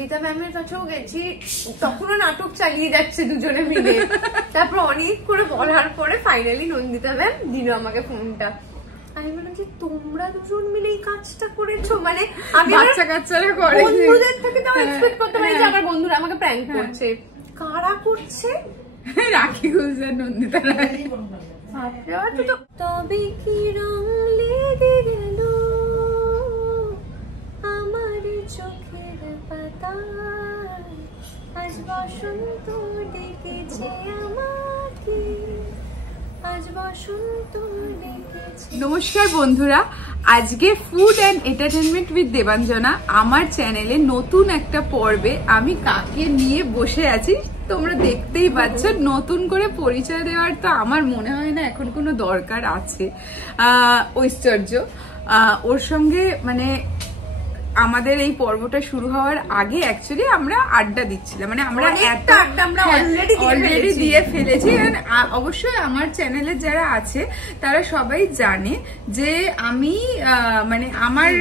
নন্দিতা ম্যামের কাছেও গেছি, তখনও নাটক চালিয়ে যাচ্ছে দুজনে মিলে। তারপর অনেক করে বলার পরে ফাইনালি নন্দিতা ম্যাম দিল আমাকে ফোনটা। আমি বললাম যে তোমরা দুজন মিলে এই কাজটা করেছো, মানে আমি বন্ধুদের থেকে তো এক্সপেক্ট করতে পারি যে আমার বন্ধুরা আমাকে প্র্যাঙ্ক করছে। কারা করছে? রাখি গুলজার, নন্দিতা রায়। তবে কি রং লেগে গেল আমার চোখের পাতায়, আজ বসন্ত ডেকেছে আমাকে, আজ বসন্ত ডেকেছে। নমস্কার বন্ধুরা, আজকে food and entertainment with Debanjana আমার চ্যানেলে নতুন একটা পর্বে আমি কাকে নিয়ে বসে আছি তোমরা দেখতেই পাচ্ছ। নতুন করে পরিচয় দেওয়ার তো আমার মনে হয় না এখন কোনো দরকার আছে। ঐশ্বর্য, ওর সঙ্গে মানে আমাদের এই পর্বটা শুরু হওয়ার আগে অ্যাকচুয়ালি আমরা আড্ডা দিচ্ছিলাম, মানে আমরা একটা আড্ডা আমরা অলরেডি দিয়ে ফেলেছি। অবশ্যই আমার চ্যানেলে যারা আছে তারা সবাই জানে যে আমি মানে আমার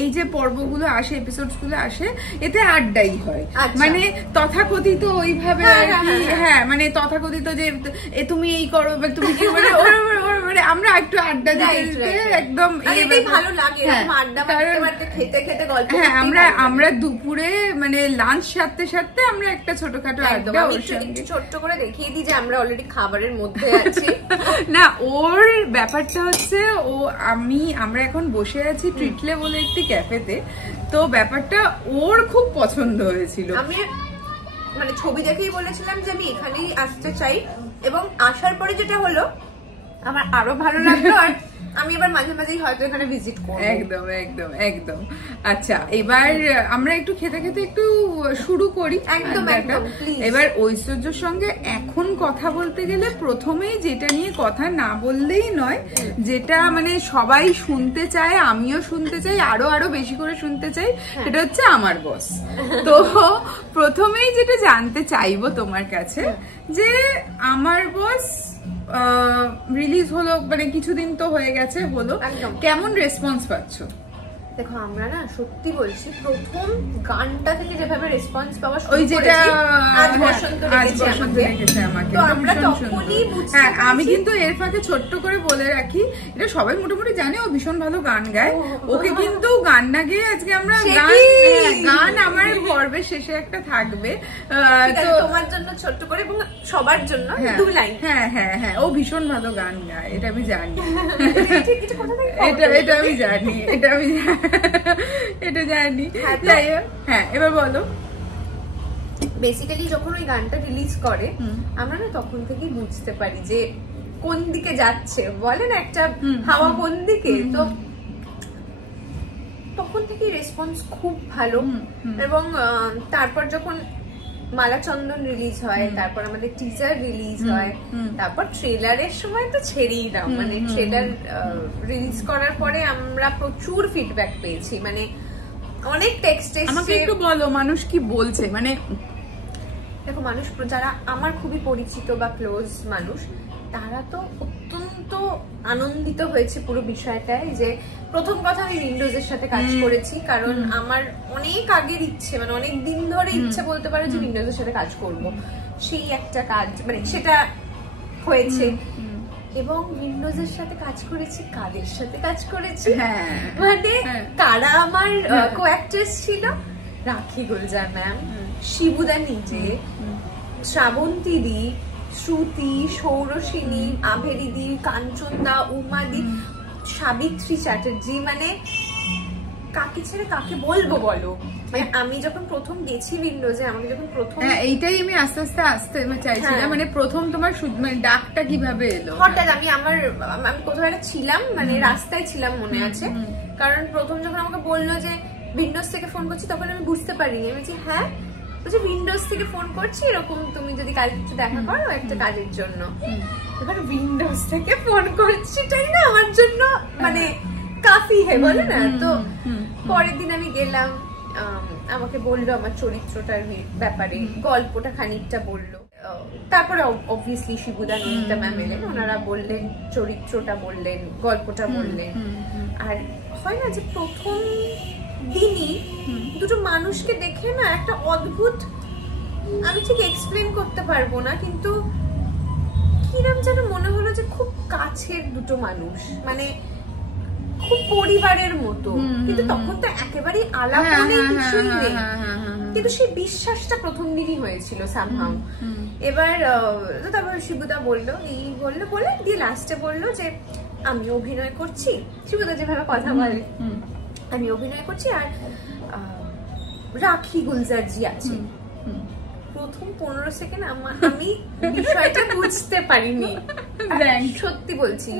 এই যে পর্বগুলো আসে, এপিসোডস গুলো আসে, এতে আড্ডাই হয়। মানে তথাকথিত ওইভাবে আর কি, হ্যাঁ মানে তথাকথিত যে তুমি এই করো বা তুমি কি, মানে আমরা একটু আড্ডা দিতে একদম ভালো লাগে আড্ডা মারতে খেতে খেতে গল্প। হ্যাঁ, আমরা দুপুরে মানে লাঞ্চ সারতে সারতে আমরা একটা ছোটখাটো আড্ডা ওর সঙ্গে ছোট্ট করে দেখিয়ে দিই যে আমরা অলরেডি খাবারের মধ্যে আছি। না, ওর ব্যাপারটা হচ্ছে আমরা এখন বসে আছি ট্রিটলে বলে একটি ক্যাফেতে। তো ব্যাপারটা ওর খুব পছন্দ হয়েছিল। আমি মানে ছবি দেখেই বলেছিলাম যে আমি এখানেই আসতে চাই, এবং আসার পরে যেটা হলো আমার আরো ভালো লাগলো। আর আমি এবার মাঝে মাঝেই হয়তো এখানে ভিজিট করব। একদম একদম একদম। আচ্ছা, এবার আমরা একটু খেতে খেতে একটু শুরু করি। একদম একদম। এবার ঐশ্বর্যর সঙ্গে এখন কথা বলতে গেলে প্রথমেই যেটা নিয়ে কথা না বললেই নয়, যেটা মানে সবাই শুনতে চায়, আমিও শুনতে চাই, আরো বেশি করে শুনতে চাই, সেটা হচ্ছে আমার বস। তো প্রথমেই যেটা জানতে চাইবো তোমার কাছে যে আমার বস রিলিজ হলো, মানে কিছুদিন তো হয়ে গেছে হলো, কেমন রেসপন্স পাচ্ছ? দেখো, আমরা না সত্যি বলছি প্রথম গানটা থেকে যেভাবে রেসপন্স পাওয়া শুরু করেছি, আজ বসন্ত রেখেছে আমাকে, তো আমরা তখনই বুঝতে পেরেছি। আমি কিন্তু এর ফাঁকে ছোট্ট করে বলে রাখি, এটা সবাই মোটামুটি জানে, ও ভীষণ ভালো গান গায়। ওকে কিন্তু গান না গেয়ে আজকে আমরা গান আমার পর্বের শেষে একটা থাকবে, তো তোমার জন্য ছোট্ট করে এবং সবার জন্য দু লাইন। হ্যাঁ হ্যাঁ হ্যাঁ, ও ভীষণ ভালো গান গায়, এটা আমি জানি, এটা আমি জানি, এটা জানি। হ্যাঁ, এবার বলো। বেসিক্যালি যখন ওই গানটা রিলিজ করে আমরা না তখন থেকেই বুঝতে পারি যে কোন দিকে যাচ্ছে, বলে না একটা হাওয়া কোন দিকে, তো তখন থেকেই রেসপন্স খুব ভালো। এবং তারপর যখন মালা চন্দন রিলিজ হয়, তারপর আমাদের টিজার রিলিজ হয়, তারপর ট্রেলারের সময় তো ছেড়েই দাও, মানে ট্রেলার রিলিজ করার পরে আমরা প্রচুর ফিডব্যাক পেয়েছি, মানে অনেক টেক্সট এসেছে। আমাকে একটু বলো মানুষ কি বলছে। মানে দেখো, মানুষ যারা আমার খুবই পরিচিত বা ক্লোজ মানুষ, তারা তো অত্যন্ত আনন্দিত হয়েছে পুরো বিষয়টায়। যে প্রথম কথা, আমি উইন্ডোজের সাথে কাজ করেছি, কারণ আমার অনেক আগের ইচ্ছে, মানে অনেক দিন ধরে ইচ্ছে বলতে পারো যে উইন্ডোজের সাথে কাজ করব। সেই একটা কাজ, মানে সেটা হয়েছে। এবং উইন্ডোজের সাথে কাজ করেছি, কাদের সাথে কাজ করেছি, মানে কারা আমার কো অ্যাক্ট্রেস ছিল, রাখি গুলজার ম্যাম, শিবুদা নিজে, শ্রাবন্তী দি, শ্রুতি, সৌরসিনী, আভেরিদি, কাঞ্চনদা, উমাদি, সাবিত্রী চ্যাটার্জি, মানে কাকে ছেড়ে কাকে বলবো বলো। মানে আমি যখন প্রথম গেছি উইন্ডোজে, আমাকে যখন প্রথম, এইটাই আমি আস্তে আস্তে আসতে চাইছিলাম, মানে প্রথম তোমার মানে ডাকটা কিভাবে এলো? হঠাৎ আমি কোথাও একটা ছিলাম, মানে রাস্তায় ছিলাম মনে আছে, কারণ প্রথম যখন আমাকে বললো যে উইন্ডোজ থেকে ফোন করছি, তখন আমি বুঝতে পারিনি। আমি বলছি হ্যাঁ, বলছি উইন্ডোজ থেকে ফোন করছি, এরকম তুমি যদি কাল একটু দেখা করো একটা কাজের জন্য। এবার উইন্ডোজ থেকে ফোন করছি, তাই না আমার জন্য মানে কাফি হে, বলে না। তো পরের দিন আমি গেলাম, আমাকে বললো আমার চরিত্রটার ব্যাপারে, গল্পটা খানিকটা বললো। তারপরে অবভিয়াসলি শিবুদা, নন্দিতা ম্যাম এলেন, ওনারা বললেন চরিত্রটা, বললেন গল্পটা, বললেন। আর হয় না যে প্রথম দিনই দুটো মানুষকে দেখে না একটা অদ্ভুত, আমি ঠিক এক্সপ্লেন করতে পারবো না, কিন্তু কিরম যেন মনে হলো যে খুব কাছের দুটো মানুষ, মানে খুব পরিবারের মতো। কিন্তু তখন তো একেবারেই আলাদা নেই, কিছুই নেই, কিন্তু সেই বিশ্বাসটা প্রথম দিনই হয়েছিল সামহাউ। এবার তারপর শিবুদা বললো, এই বললো বলে দিয়ে লাস্টে বললো যে আমি অভিনয় করছি, শিবুদা যেভাবে কথা বলে, আমি অভিনয় করছি আর রাখি গুলজারজি আছে। প্রথম 15 সেকেন্ড আমি বিষয়টা বুঝতে পারিনি, সত্যি বলছি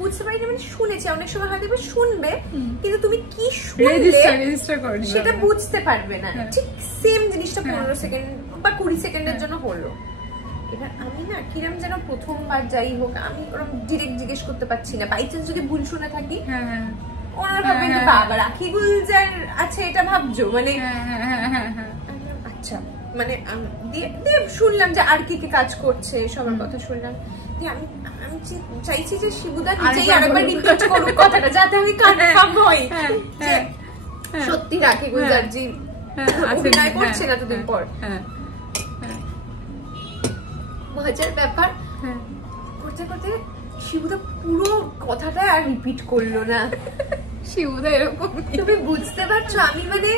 বুঝতে পারিনি। মানে শুনেছি, অনেক সময় হয়তো শুনবে কিন্তু তুমি কি শুনলে সেটা বুঝতে পারবে না। ঠিক সেম জিনিসটা 15 সেকেন্ড বা 20 সেকেন্ডের জন্য হলো। এবার আমি না কিরম যেন প্রথমবার, যাই হোক আমি ওরকম ডিরেক্ট জিজ্ঞেস করতে পারছি না, বাই চান্স যদি ভুল শুনে থাকি ওনারা ভাববেন যে বাবা রাখি গুলজার আছে এটা ভাবছো, মানে আচ্ছা মানে শুনলাম যে আর কি কি কাজ করছে, সবার কথা শুনলাম। আমি চাইছি যে শিবুদা নিজেই আরেকবার রিপিট করুক কথাটা, যাতে আমি কনফার্ম হই যে সত্যি রাখি গুলজারজি অভিনয় করছে না দুদিন পর। মজার ব্যাপার, করতে করতে শিবুদা পুরো কথাটা আর রিপিট করলো না। শিবুদা এরকম, তুমি বুঝতে পারছো আমি মানে,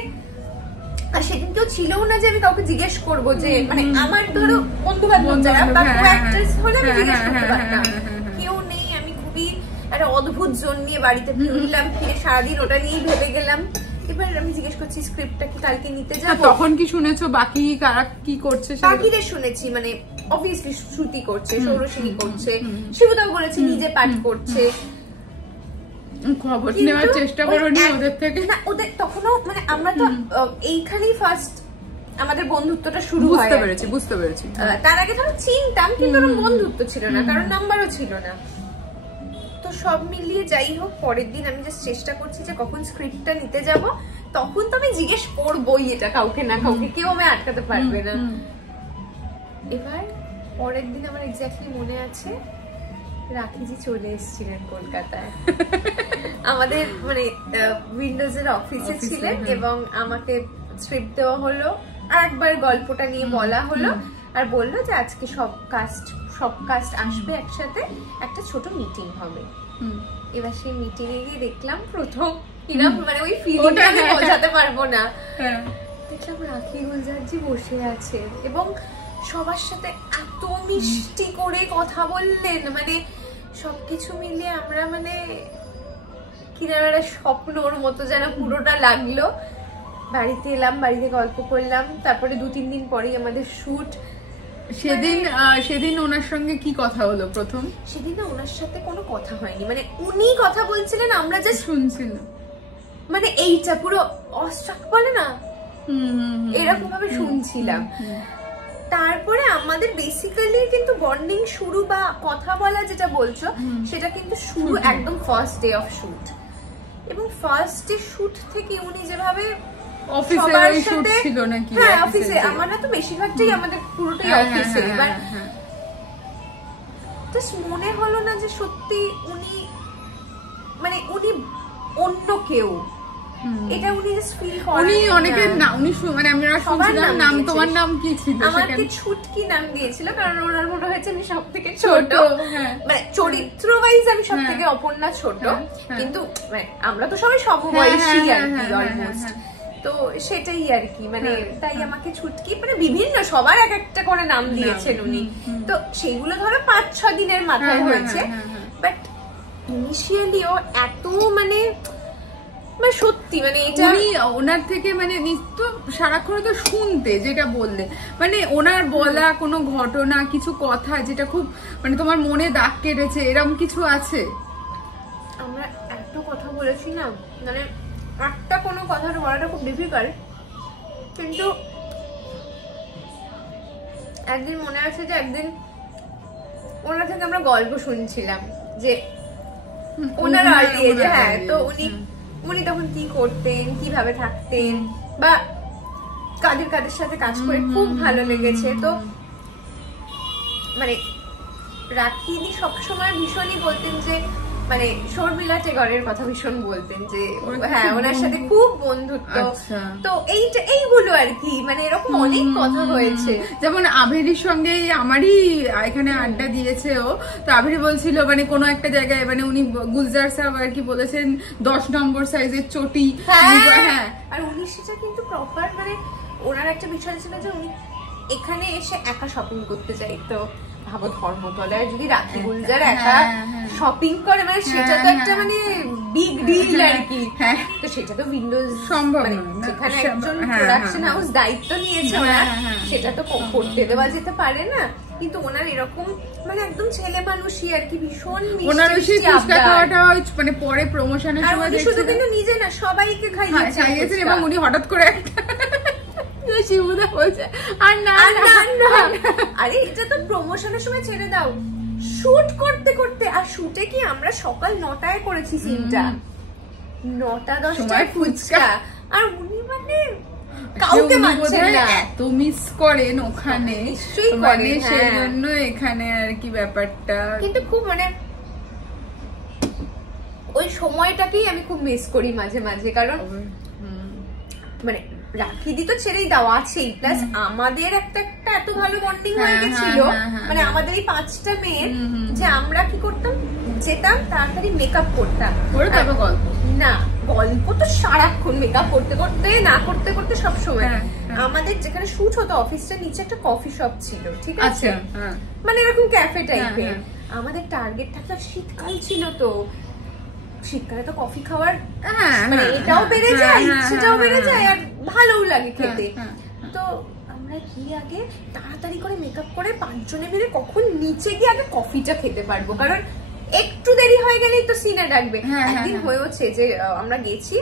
আর সেদিন কেউ ছিল না যে আমি কাউকে জিজ্ঞেস করবো, যে মানে আমার ধরো বন্ধু বান্ধব যারা বা অ্যাক্ট্রেস হলে আমি জিজ্ঞেস করতে পারতাম, কেউ নেই। আমি খুবই একটা অদ্ভুত জোন নিয়ে বাড়িতে ফিরলাম, ফিরে সারাদিন ওটা নিয়েই ভেবে গেলাম। এবার আমি জিজ্ঞেস করছি স্ক্রিপ্টটা কি কালকে নিতে যাবো। তখন কি শুনেছো বাকি কারা কি করছে? বাকিদের শুনেছি, মানে অবভিয়াসলি শ্রুতি করছে, সৌরসিনী করছে, শিবুদাও বলেছে নিজে পাঠ করছে। খবর নেওয়ার চেষ্টা করোনি ওদের থেকে? না, ওদের তখনও মানে আমরা তো এইখানেই ফার্স্ট আমাদের বন্ধুত্বটা শুরু হয়। বুঝতে পেরেছি। তার আগে ধরো চিনতাম, কিন্তু ওরকম বন্ধুত্ব ছিল না, কারণ নাম্বারও ছিল না। তো সব মিলিয়ে যাই হোক, পরের দিন আমি জাস্ট চেষ্টা করছি যে কখন স্ক্রিপ্টটা নিতে যাব, তখন তো আমি জিজ্ঞেস করবোই এটা কাউকে না কাউকে, কেউ আমায় আটকাতে পারবে না। এবার পরের দিন আমার এক্স্যাক্টলি মনে আছে, রাখিজি চলে এসেছিলেন কলকাতায় আমাদের মানে উইন্ডোজ এর অফিসে ছিলেন, এবং আমাকে স্ক্রিপ্ট দেওয়া হলো, আর একবার গল্পটা নিয়ে বলা হলো, আর বললো যে আজকে সব কাস্ট আসবে একসাথে, একটা ছোট মিটিং হবে। এবার সেই মিটিং এ গিয়ে দেখলাম প্রথম কিরম, মানে ওই ফিলিংটা আমি বোঝাতে পারবো না, দেখলাম রাখি গুলজারজি বসে আছে এবং সবার সাথে এত মিষ্টি করে কথা বললেন, মানে সবকিছু মিলিয়ে আমরা মানে কিরম স্বপ্নর মতো যেন পুরোটা লাগলো। বাড়িতে এলাম, বাড়িতে গল্প করলাম, তারপরে 2-3 দিন পরেই আমাদের শুট। সেদিন ওনার সঙ্গে কি কথা হলো প্রথম? সেদিন না ওনার সাথে কোনো কথা হয়নি, মানে উনি কথা বলছিলেন, আমরা জাস্ট শুনছিলাম, মানে এইটা পুরো অস্ট্রাক বলে না, এরকম ভাবে শুনছিলাম। তারপরে আমাদের বেসিক্যালি কিন্তু বন্ডিং শুরু বা কথা বলা যেটা বলছো সেটা কিন্তু শুরু একদম ফার্স্ট ডে অফ শুট। এবং ফার্স্ট ডে শুট থেকে উনি যেভাবে অফিসের শুট ছিল নাকি? হ্যাঁ অফিসে, আমরা তো বেশিরভাগটাই আমাদের পুরোটাই অফিসে। এবার জাস্ট মনে হলো না যে সত্যি উনি মানে উনি অন্য কেউ, এটা উনি জাস্ট ফিল করেন। উনি অনেকের না, উনি মানে আমরা শুনছিলাম নাম, তোমার নাম কি ছিল? আমাকে ছুটকি নাম দিয়েছিল, কারণ ওনার মনে হয়েছে আমি সবথেকে ছোট, মানে চরিত্র ওয়াইজ আমি সবথেকে অপর্ণা ছোট, কিন্তু আমরা তো সবাই সমবয়সী আর কি অলমোস্ট, তো সেটাই আর কি, মানে তাই আমাকে ছুটকি, মানে বিভিন্ন সবার এক একটা করে নাম দিয়েছেন উনি। তো সেইগুলো ধরো 5-6 দিনের মাথায় হয়েছে, বাট ইনিশিয়ালিও এত মানে সত্যি মানে এটা ওনার থেকে মানে নিত্য সারাক্ষণ তো শুনতে, যেটা বললে মানে ওনার বলা কোনো ঘটনা, কিছু কথা যেটা খুব মানে তোমার মনে দাগ কেটেছে, এরকম কিছু আছে? আমরা এত কথা বলেছি না, মানে একটা কোনো কথা বলাটা খুব ডিফিকাল্ট, কিন্তু একদিন মনে আছে যে একদিন ওনার থেকে আমরা গল্প শুনছিলাম যে ওনার আর্লি এজে, হ্যাঁ, তো উনি তখন কি করতেন, কিভাবে থাকতেন, বা কাদের সাথে কাজ করে খুব ভালো লেগেছে। তো মানে রাখিদি সবসময় ভীষণই বলতেন যে মানে শর্মিলা টেগরের কথা ভীষণ বলতেন যে হ্যাঁ ওনার সাথে খুব বন্ধুত্ব। তো এইগুলো আর কি, মানে এরকম অনেক কথা হয়েছে। যেমন আভেরির সঙ্গে আমারই এখানে আড্ডা দিয়েছে ও, তো আভেরি বলছিল মানে কোনো একটা জায়গায় মানে উনি গুলজার সাহেব আর কি বলেছেন 10 নম্বর সাইজের চটি। হ্যাঁ আর উনি সেটা কিন্তু প্রপার, মানে ওনার একটা বিষয় ছিল যে উনি এখানে এসে একা শপিং করতে চাইতো। ভাবো ধর্মতলায় যদি রাখি গুলজার একা শপিং করে, মানে সেটা তো একটা মানে বিগ ডিল আর কি। তো সেটা তো উইন্ডোজ সম্ভব না, যেখানে একজন প্রোডাকশন হাউস দায়িত্ব নিয়েছে ওরা, সেটা তো করতে দেওয়া যেতে পারে না। কিন্তু ওনার এরকম মানে একদম ছেলে মানুষই আর কি, ভীষণ ওনার ওই ফুচকা খাওয়াটা মানে পরে প্রমোশনের সময় শুধু কিন্তু নিজে না সবাইকে খাইয়েছেন। এবং উনি হঠাৎ করে একটা শিবুদা বলছে আর না আরে এটা তো প্রমোশনের সময় ছেড়ে দাও, শুট করতে করতে। আর শুটে কি আমরা সকাল 9টায় করেছি সিনটা, 9টা-10টায় ফুচকা। আর উনি মানে কাউকে মানছেন না, এত মিস করেন ওখানে মানে সেজন্য এখানে আর কি ব্যাপারটা। কিন্তু খুব মানে ওই সময়টাকেই আমি খুব মিস করি মাঝে মাঝে, কারণ মানে রাখি দি তো ছেড়েই দেওয়া আছেই, প্লাস আমাদের একটা এত ভালো বন্ডিং হয়ে গেছিল। মানে আমাদের এই 5টা মেয়ে যে আমরা কি করতাম, যেতাম তাড়াতাড়ি মেকআপ করতাম, না গল্প তো সারাক্ষণ মেকআপ করতে করতে না করতে করতে সবসময়। আমাদের যেখানে শুট হতো অফিসটার নিচে একটা কফি শপ ছিল, ঠিক আছে, মানে এরকম ক্যাফে টাইপের। আমাদের টার্গেট থাকতো, শীতকাল ছিল তো, শীতকালে তো কফি খাওয়ার মানে এটাও বেড়ে যায়, ইচ্ছেটাও বেড়ে যায়, আর ভালোও লাগে খেতে। তো আমরা কি আগে তাড়াতাড়ি করে মেকআপ করে 5 জনে মিলে কখন নিচে গিয়ে আগে কফিটা খেতে পারবো, কারণ একটু দেরি হয়ে গেলেই তো সিনে ডাকবে। একদিন হয়েছে যে আমরা গেছি,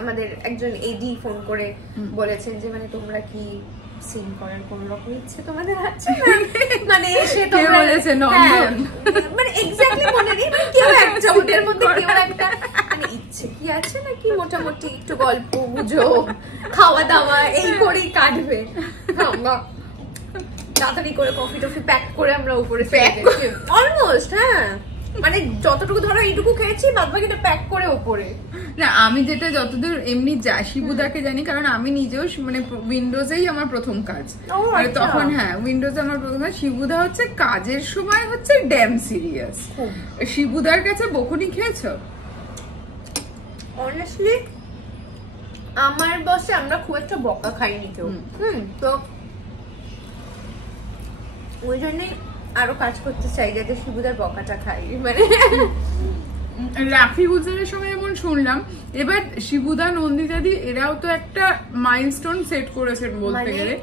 আমাদের একজন এডি ফোন করে বলেছেন যে মানে তোমরা কি সিন করার কোন রকম ইচ্ছে তোমাদের আছে না, মানে এসে তোমরা বলেছেন মানে এক্স্যাক্টলি মনে নেই, মানে কেউ একটা ওদের মধ্যে কেউ একটা মানে ইচ্ছে কি আছে নাকি মোটামুটি একটু গল্প গুজব খাওয়া দাওয়া এই করেই কাটবে। আমরা তাড়াতাড়ি করে কফি টফি প্যাক করে আমরা উপরে অলমোস্ট, হ্যাঁ মানে যতটুকু ধরো এইটুকু খেয়েছি বাদ বাকিটা প্যাক করে উপরে। না আমি যেটা যতদূর এমনি শিবুদাকে জানি, কারণ আমি নিজেও মানে উইন্ডোজেই আমার প্রথম কাজ, আর তখন হ্যাঁ উইন্ডোজে আমার প্রথম কাজ। শিবুদা হচ্ছে কাজের সময় হচ্ছে ড্যাম সিরিয়াস। শিবুদার কাছে বকুনি খেয়েছো? অনেস্টলি আমার বসে আমরা খুব একটা বকা খাইনি কেউ, তো ওই জন্যই আরো কাজ করতে চাই যাতে শিবুদার বকাটা খাই। মানে রাখি গুলজারের সঙ্গে যেমন শুনলাম, এবার শিবুদা নন্দিতাদি এরাও তো একটা মাইলস্টোন সেট করেছেন বলতে গেলে,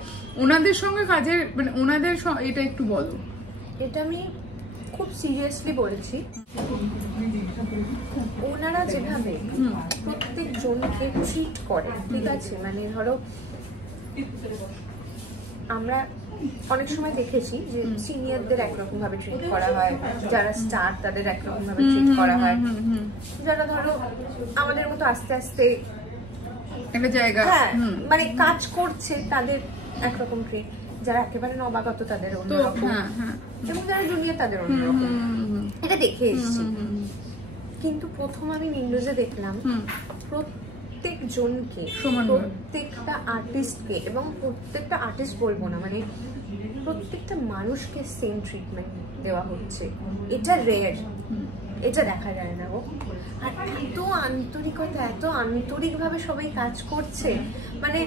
ওনাদের সঙ্গে কাজের মানে ওনাদের এটা একটু বলো। এটা আমি খুব সিরিয়াসলি বলছি, ওনারা যেভাবে প্রত্যেক জনকে ট্রিট করে, ঠিক আছে, মানে ধরো আমরা অনেক সময় দেখেছি যে সিনিয়রদের একরকম ভাবে ট্রিট করা হয়, যারা স্টার তাদের একরকম ভাবে ট্রিট করা হয়, যারা ধরো আমাদের মতো আস্তে আস্তে একটা জায়গা মানে কাজ করছে তাদের একরকম ট্রিট, যারা একেবারে নবাগত তাদের অন্যরকম, এবং যারা জুনিয়র তাদের অন্যরকম। এটা দেখে এসেছি। কিন্তু প্রথম আমি উইন্ডোজে দেখলাম প্রত্যেক জনকে, প্রত্যেকটা আর্টিস্টকে, এবং প্রত্যেকটা আর্টিস্ট বলবো না, মানে প্রত্যেকটা মানুষকে সেম ট্রিটমেন্ট দেওয়া হচ্ছে। এটা রেয়ার, এটা দেখা যায় না গো। আর এত আন্তরিকতা, এত আন্তরিক ভাবে সবাই কাজ করছে। মানে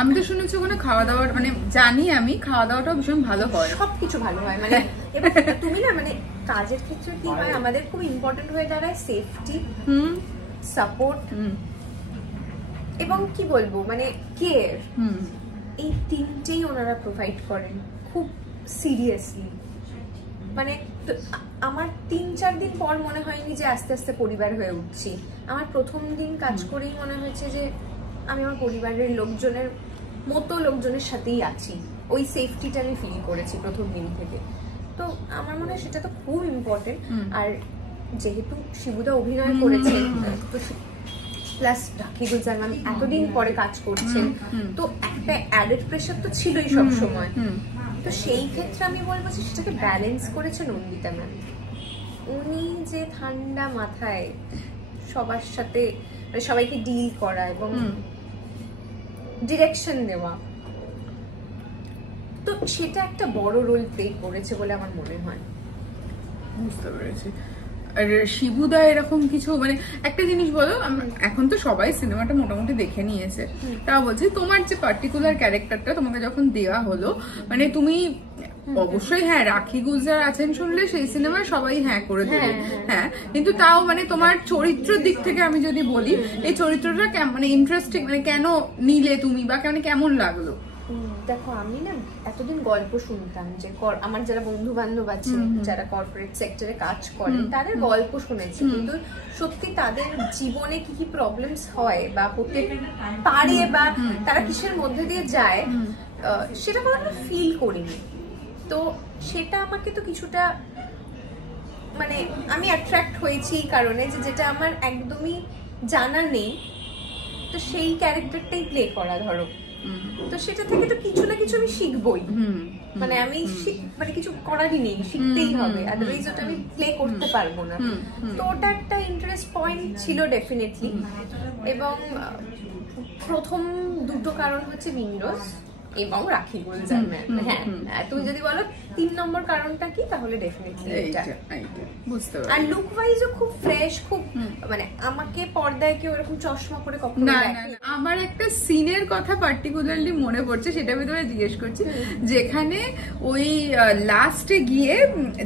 আমি তো শুনেছি ওখানে খাওয়া দাওয়ার মানে জানি আমি খাওয়া দাওয়াটাও ভীষণ ভালো হয়, সবকিছু ভালো হয়। মানে এবার তুমি না মানে কাজের ক্ষেত্রে কি হয়, আমাদের খুব ইম্পর্টেন্ট হয়ে দাঁড়ায় সেফটি, সাপোর্ট, এবং কি বলবো মানে কেয়ার। এই তিনটেই ওনারা প্রোভাইড করেন খুব সিরিয়াসলি। মানে আমার 3-4 দিন পর মনে হয়নি যে আস্তে আস্তে পরিবার হয়ে উঠছি। আমার প্রথম দিন কাজ করেই মনে হয়েছে যে আমি আমার পরিবারের লোকজনের মতো লোকজনের সাথেই আছি। ওই সেফটিটা আমি ফিল করেছি প্রথম দিন থেকে। তো আমার মনে হয় সেটা তো খুব ইম্পর্টেন্ট। আর যেহেতু শিবুদা অভিনয় করেছেন, তো প্লাস রাখি গুলজার ম্যাম এতদিন পরে কাজ করছেন, তো একটা অ্যাডেড প্রেশার তো ছিলই সব সময়। তো সেই ক্ষেত্রে আমি বলবো যে সেটাকে ব্যালেন্স করেছে নন্দিতা ম্যাম। উনি যে ঠান্ডা মাথায় সবার সাথে মানে সবাইকে ডিল করা এবং ডিরেকশন দেওয়া, তো সেটা একটা বড় রোল প্লে করেছে বলে আমার মনে হয়। বুঝতে পেরেছি। আর শিবুদা এরকম কিছু মানে একটা জিনিস বলো, এখন তো সবাই সিনেমাটা মোটামুটি দেখে নিয়েছে, তা বলছি তোমার যে পার্টিকুলার ক্যারেক্টারটা তোমাকে যখন দেওয়া হলো, মানে তুমি অবশ্যই হ্যাঁ রাখি গুলজার আছেন শুনলে সেই সিনেমায় সবাই হ্যাঁ করে দেবে, হ্যাঁ, কিন্তু তাও মানে তোমার চরিত্রের দিক থেকে আমি যদি বলি, এই চরিত্রটা মানে ইন্টারেস্টিং, মানে কেন নিলে তুমি বা কেমন লাগলো? দেখো আমি না এতদিন গল্প শুনতাম যে আমার যারা বন্ধু বান্ধব আছে যারা কর্পোরেট সেক্টরে কাজ করেন তাদের গল্প শুনেছি, কিন্তু সত্যি তাদের জীবনে কি কি প্রবলেমস হয় বা হতে পারে বা তারা কিসের মধ্যে দিয়ে যায় সেটা কখনো ফিল করিনি। তো সেটা আমাকে তো কিছুটা মানে আমি অ্যাট্রাক্ট হয়েছি এই কারণে যে যেটা আমার একদমই জানা নেই, তো সেই ক্যারেক্টারটাই প্লে করা ধরো, তো সেটা থেকে তো কিছু না কিছু আমি শিখবই, মানে আমি মানে কিছু করারই নেই, শিখতেই হবে, আদারওয়াইজ ওটা আমি প্লে করতে পারবো না। তো ওটা একটা ইন্টারেস্ট পয়েন্ট ছিল ডেফিনেটলি। এবং প্রথম দুটো কারণ হচ্ছে উইন্ডোজ এবং রাখি গুলজার ম্যাম। হ্যাঁ, তুমি যদি বলো 3 নম্বর কারণটা কি, তাহলে ডেফিনেটলি এটা। বুঝতে পারছি। আর লুক ওয়াইজও খুব ফ্রেশ, খুব মানে আমাকে পর্দায় কেউ এরকম চশমা করে কখনো দেখেনি। আমার একটা সিনের কথা পার্টিকুলারলি মনে পড়ছে, সেটা আমি তোমায় জিজ্ঞেস করছি, যেখানে ওই লাস্টে গিয়ে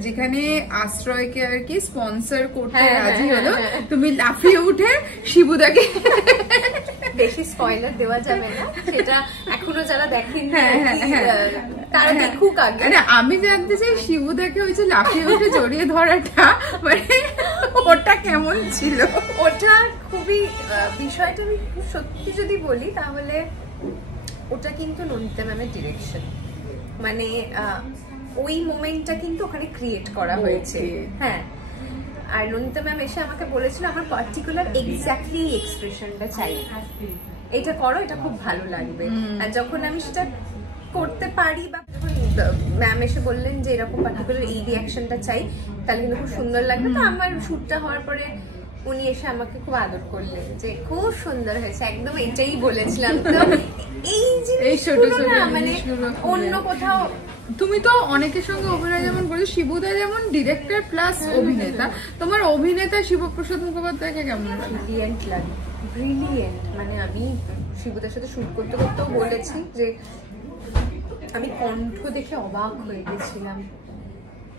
যেখানে আশ্রয়কে আর কি স্পন্সর করতে রাজি হলো, তুমি লাফিয়ে উঠে শিবুদাকে, বেশি স্পয়লার দেওয়া যাবে না, সেটা এখনো যারা দেখেনি তারা দেখুক আগে। আমি জানতে চাই শিবুদাকে ওই যে লাফিয়ে উঠে জড়িয়ে ধরাটা মানে ওটা কেমন ছিল? ওটা খুবই বিষয়টা আমি সত্যি যদি বলি তাহলে ওটা কিন্তু নন্দিতা ম্যামের ডিরেকশন, মানে ওই মোমেন্টটা কিন্তু ওখানে ক্রিয়েট করা হয়েছে। হ্যাঁ, আর নন্দিতা ম্যাম এসে আমাকে বলেছিল আমার পার্টিকুলার এক্স্যাক্টলি এই এক্সপ্রেশনটা চাই, এটা করো, এটা খুব ভালো লাগবে। আর যখন আমি সেটা করতে পারি বা ম্যাম এসে বললেন যে এরকম পার্টিকুলার এই রিঅ্যাকশনটা চাই, তাহলে কিন্তু খুব সুন্দর লাগবে। তো আমার শুটটা হওয়ার পরে উনি এসে আমাকে খুব আদর করলেন যে খুব সুন্দর হয়েছে, একদম এটাই বলেছিলাম। তো এই জিনিসগুলো না মানে অন্য কোথাও, তুমি তো অনেকের সঙ্গে অভিনয় যেমন করেছো, শিবুদা যেমন ডিরেক্টর প্লাস অভিনেতা, তোমার অভিনেতা শিবপ্রসাদ মুখোপাধ্যায়কে কেমন লাগে? ব্রিলিয়েন্ট লাগে, ব্রিলিয়েন্ট। মানে আমি শিবুদার সাথে শুট করতে করতেও বলেছি যে আমি কণ্ঠ দেখে অবাক হয়ে গেছিলাম।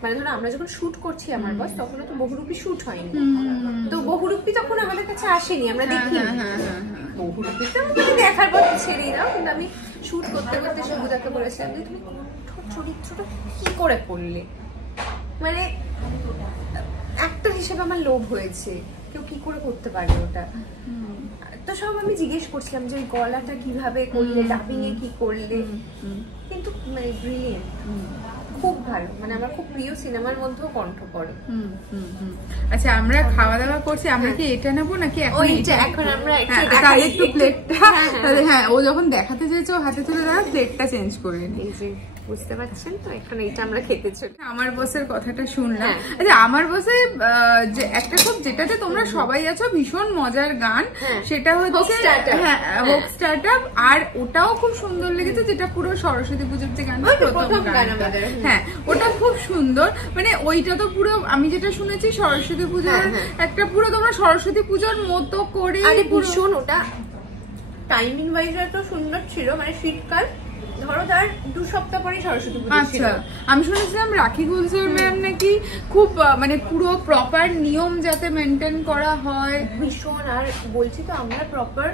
মানে ধরো আমরা যখন শুট করছি আমার বস, তখন তো বহুরূপী শুট হয়নি, তো বহুরূপী তখন আমাদের কাছে আসেনি, আমরা দেখিনি। বহুরূপী তো আমাকে দেখার পর ছেড়েই দাও, কিন্তু আমি শুট করতে করতে শিবুদাকে বলেছিলাম যে তুমি চরিত্রটা কি করে করলে, মানে অ্যাক্টর হিসেবে আমার লোভ হয়েছে, কেউ কি করে করতে পারে ওটা। তো সব আমি জিজ্ঞেস করছিলাম যে ওই গলাটা কিভাবে করলে, ডাবিং এ কি করলে, কিন্তু মানে ব্রিলিয়েন্ট, খুব ভালো। মানে আমার খুব প্রিয় সিনেমার মধ্যেও কণ্ঠ পড়ে। আচ্ছা, আমরা খাওয়া দাওয়া করছি, আমরা কি এটা নেবো নাকি এখন আমরা একটু প্লেটটা, হ্যাঁ ও যখন দেখাতে চাইছে ও হাতে তুলে দেওয়া, প্লেটটা চেঞ্জ করে নিই। বুঝতে পারছেন তো, এখন এটা আমরা খেতে চলি। আমার বসের কথাটা শুনলাম। আচ্ছা, আমার বসে যে একটা খুব যেটাতে তোমরা সবাই আছো ভীষণ মজার গান, সেটা হচ্ছে হ্যাঁ হোক স্টার্টআপ, আর ওটাও খুব সুন্দর লেগেছে, যেটা পুরো সরস্বতী পুজোর যে গান, প্রথম গান আমাদের, হ্যাঁ ওটা খুব সুন্দর। মানে ওইটা তো পুরো আমি যেটা শুনেছি সরস্বতী পুজোর একটা পুরো তোমরা সরস্বতী পুজোর মতো করে ভীষণ, ওটা টাইমিং ওয়াইজ এত সুন্দর ছিল। মানে শীতকাল ধরো তার 2 সপ্তাহ পরে সরস্বতী পুজো ছিল। আমি শুনেছিলাম রাখি গুলজার ম্যাম নাকি খুব মানে পুরো প্রপার নিয়ম যাতে মেনটেন করা হয় ভীষণ। আর বলছি তো আমরা প্রপার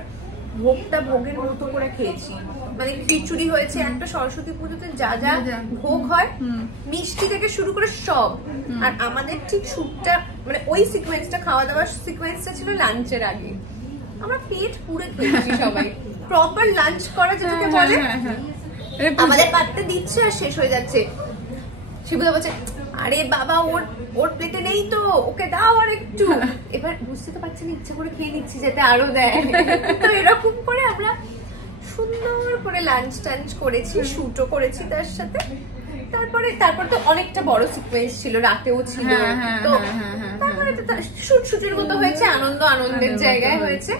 ভোগটা ভোগের মতো করে খেয়েছি, মানে খিচুড়ি হয়েছে একটা সরস্বতী পুজোতে যা যা ভোগ হয়, মিষ্টি থেকে শুরু করে সব। আর আমাদের ঠিক শুটটা মানে ওই সিকোয়েন্সটা, খাওয়া দাওয়ার সিকোয়েন্সটা ছিল লাঞ্চের আগে, আমরা পেট পুরে খেয়েছি সবাই। প্রপার লাঞ্চ করা যেটাকে বলে, আমাদের পাত্রে দিচ্ছে আর শেষ হয়ে যাচ্ছে। শিবুদা বলছে আরে বাবা ওর প্লেটে নেই তো, ওকে দাও আর একটু। এবার বুঝতে তো পারছি না, ইচ্ছা করে খেয়ে নিচ্ছি যাতে আরো দেয়। তো এরকম করে আমরা সুন্দর করে লাঞ্চ টাঞ্চ করেছি, শুটও করেছি তার সাথে। তারপর তো অনেকটা বড় সিকোয়েন্স ছিল, রাতেও ছিল, তো তারপরে তো শুটের মতো হয়েছে, আনন্দের জায়গায় হয়েছে,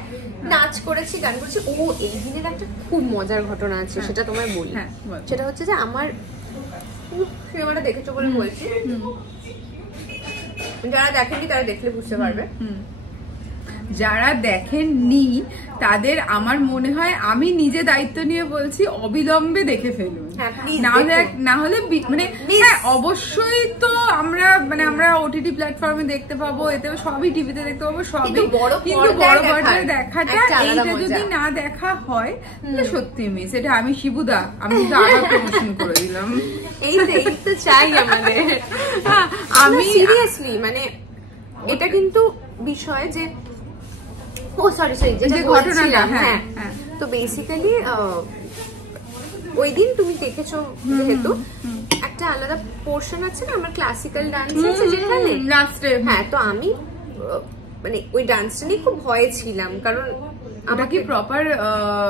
নাচ করেছি, গান করেছি। ও এই দিনের একটা খুব মজার ঘটনা আছে, সেটা তোমায় বলি। সেটা হচ্ছে যে আমার সিনেমাটা দেখেছো বলে বলছি, যারা দেখেননি তারা দেখলে বুঝতে পারবে। যারা দেখেননি তাদের আমার মনে হয়, আমি নিজে দায়িত্ব নিয়ে বলছি, অবিলম্বে দেখে ফেলুন। না হলে মানে অবশ্যই তো আমরা ওটিটি প্ল্যাটফর্মে দেখতে পাবো, এতে সবই টিভিতে দেখতে পাবো, সবই, কিন্তু বড় পর্দায় দেখাটা, এইটা যদি না দেখা হয় সত্যি মিস। এটা আমি শিবুদা, আমি কিন্তু আবার প্রমোশন করে দিলাম। এই তো চাই আমাদের। আমি সিরিয়াসলি মানে এটা কিন্তু বিষয় যে সরি যেটা ঘটনাটা, হ্যাঁ, তো বেসিক্যালি ওই দিন তুমি দেখেছো যেহেতু একটা আলাদা পোর্শন আছে না আমার ক্লাসিক্যাল ডান্স আছে যেখানে লাস্টে, হ্যাঁ, তো আমি মানে ওই ডান্সটা নিয়ে খুব ভয়ে ছিলাম, কারণ ওটা কি প্রপার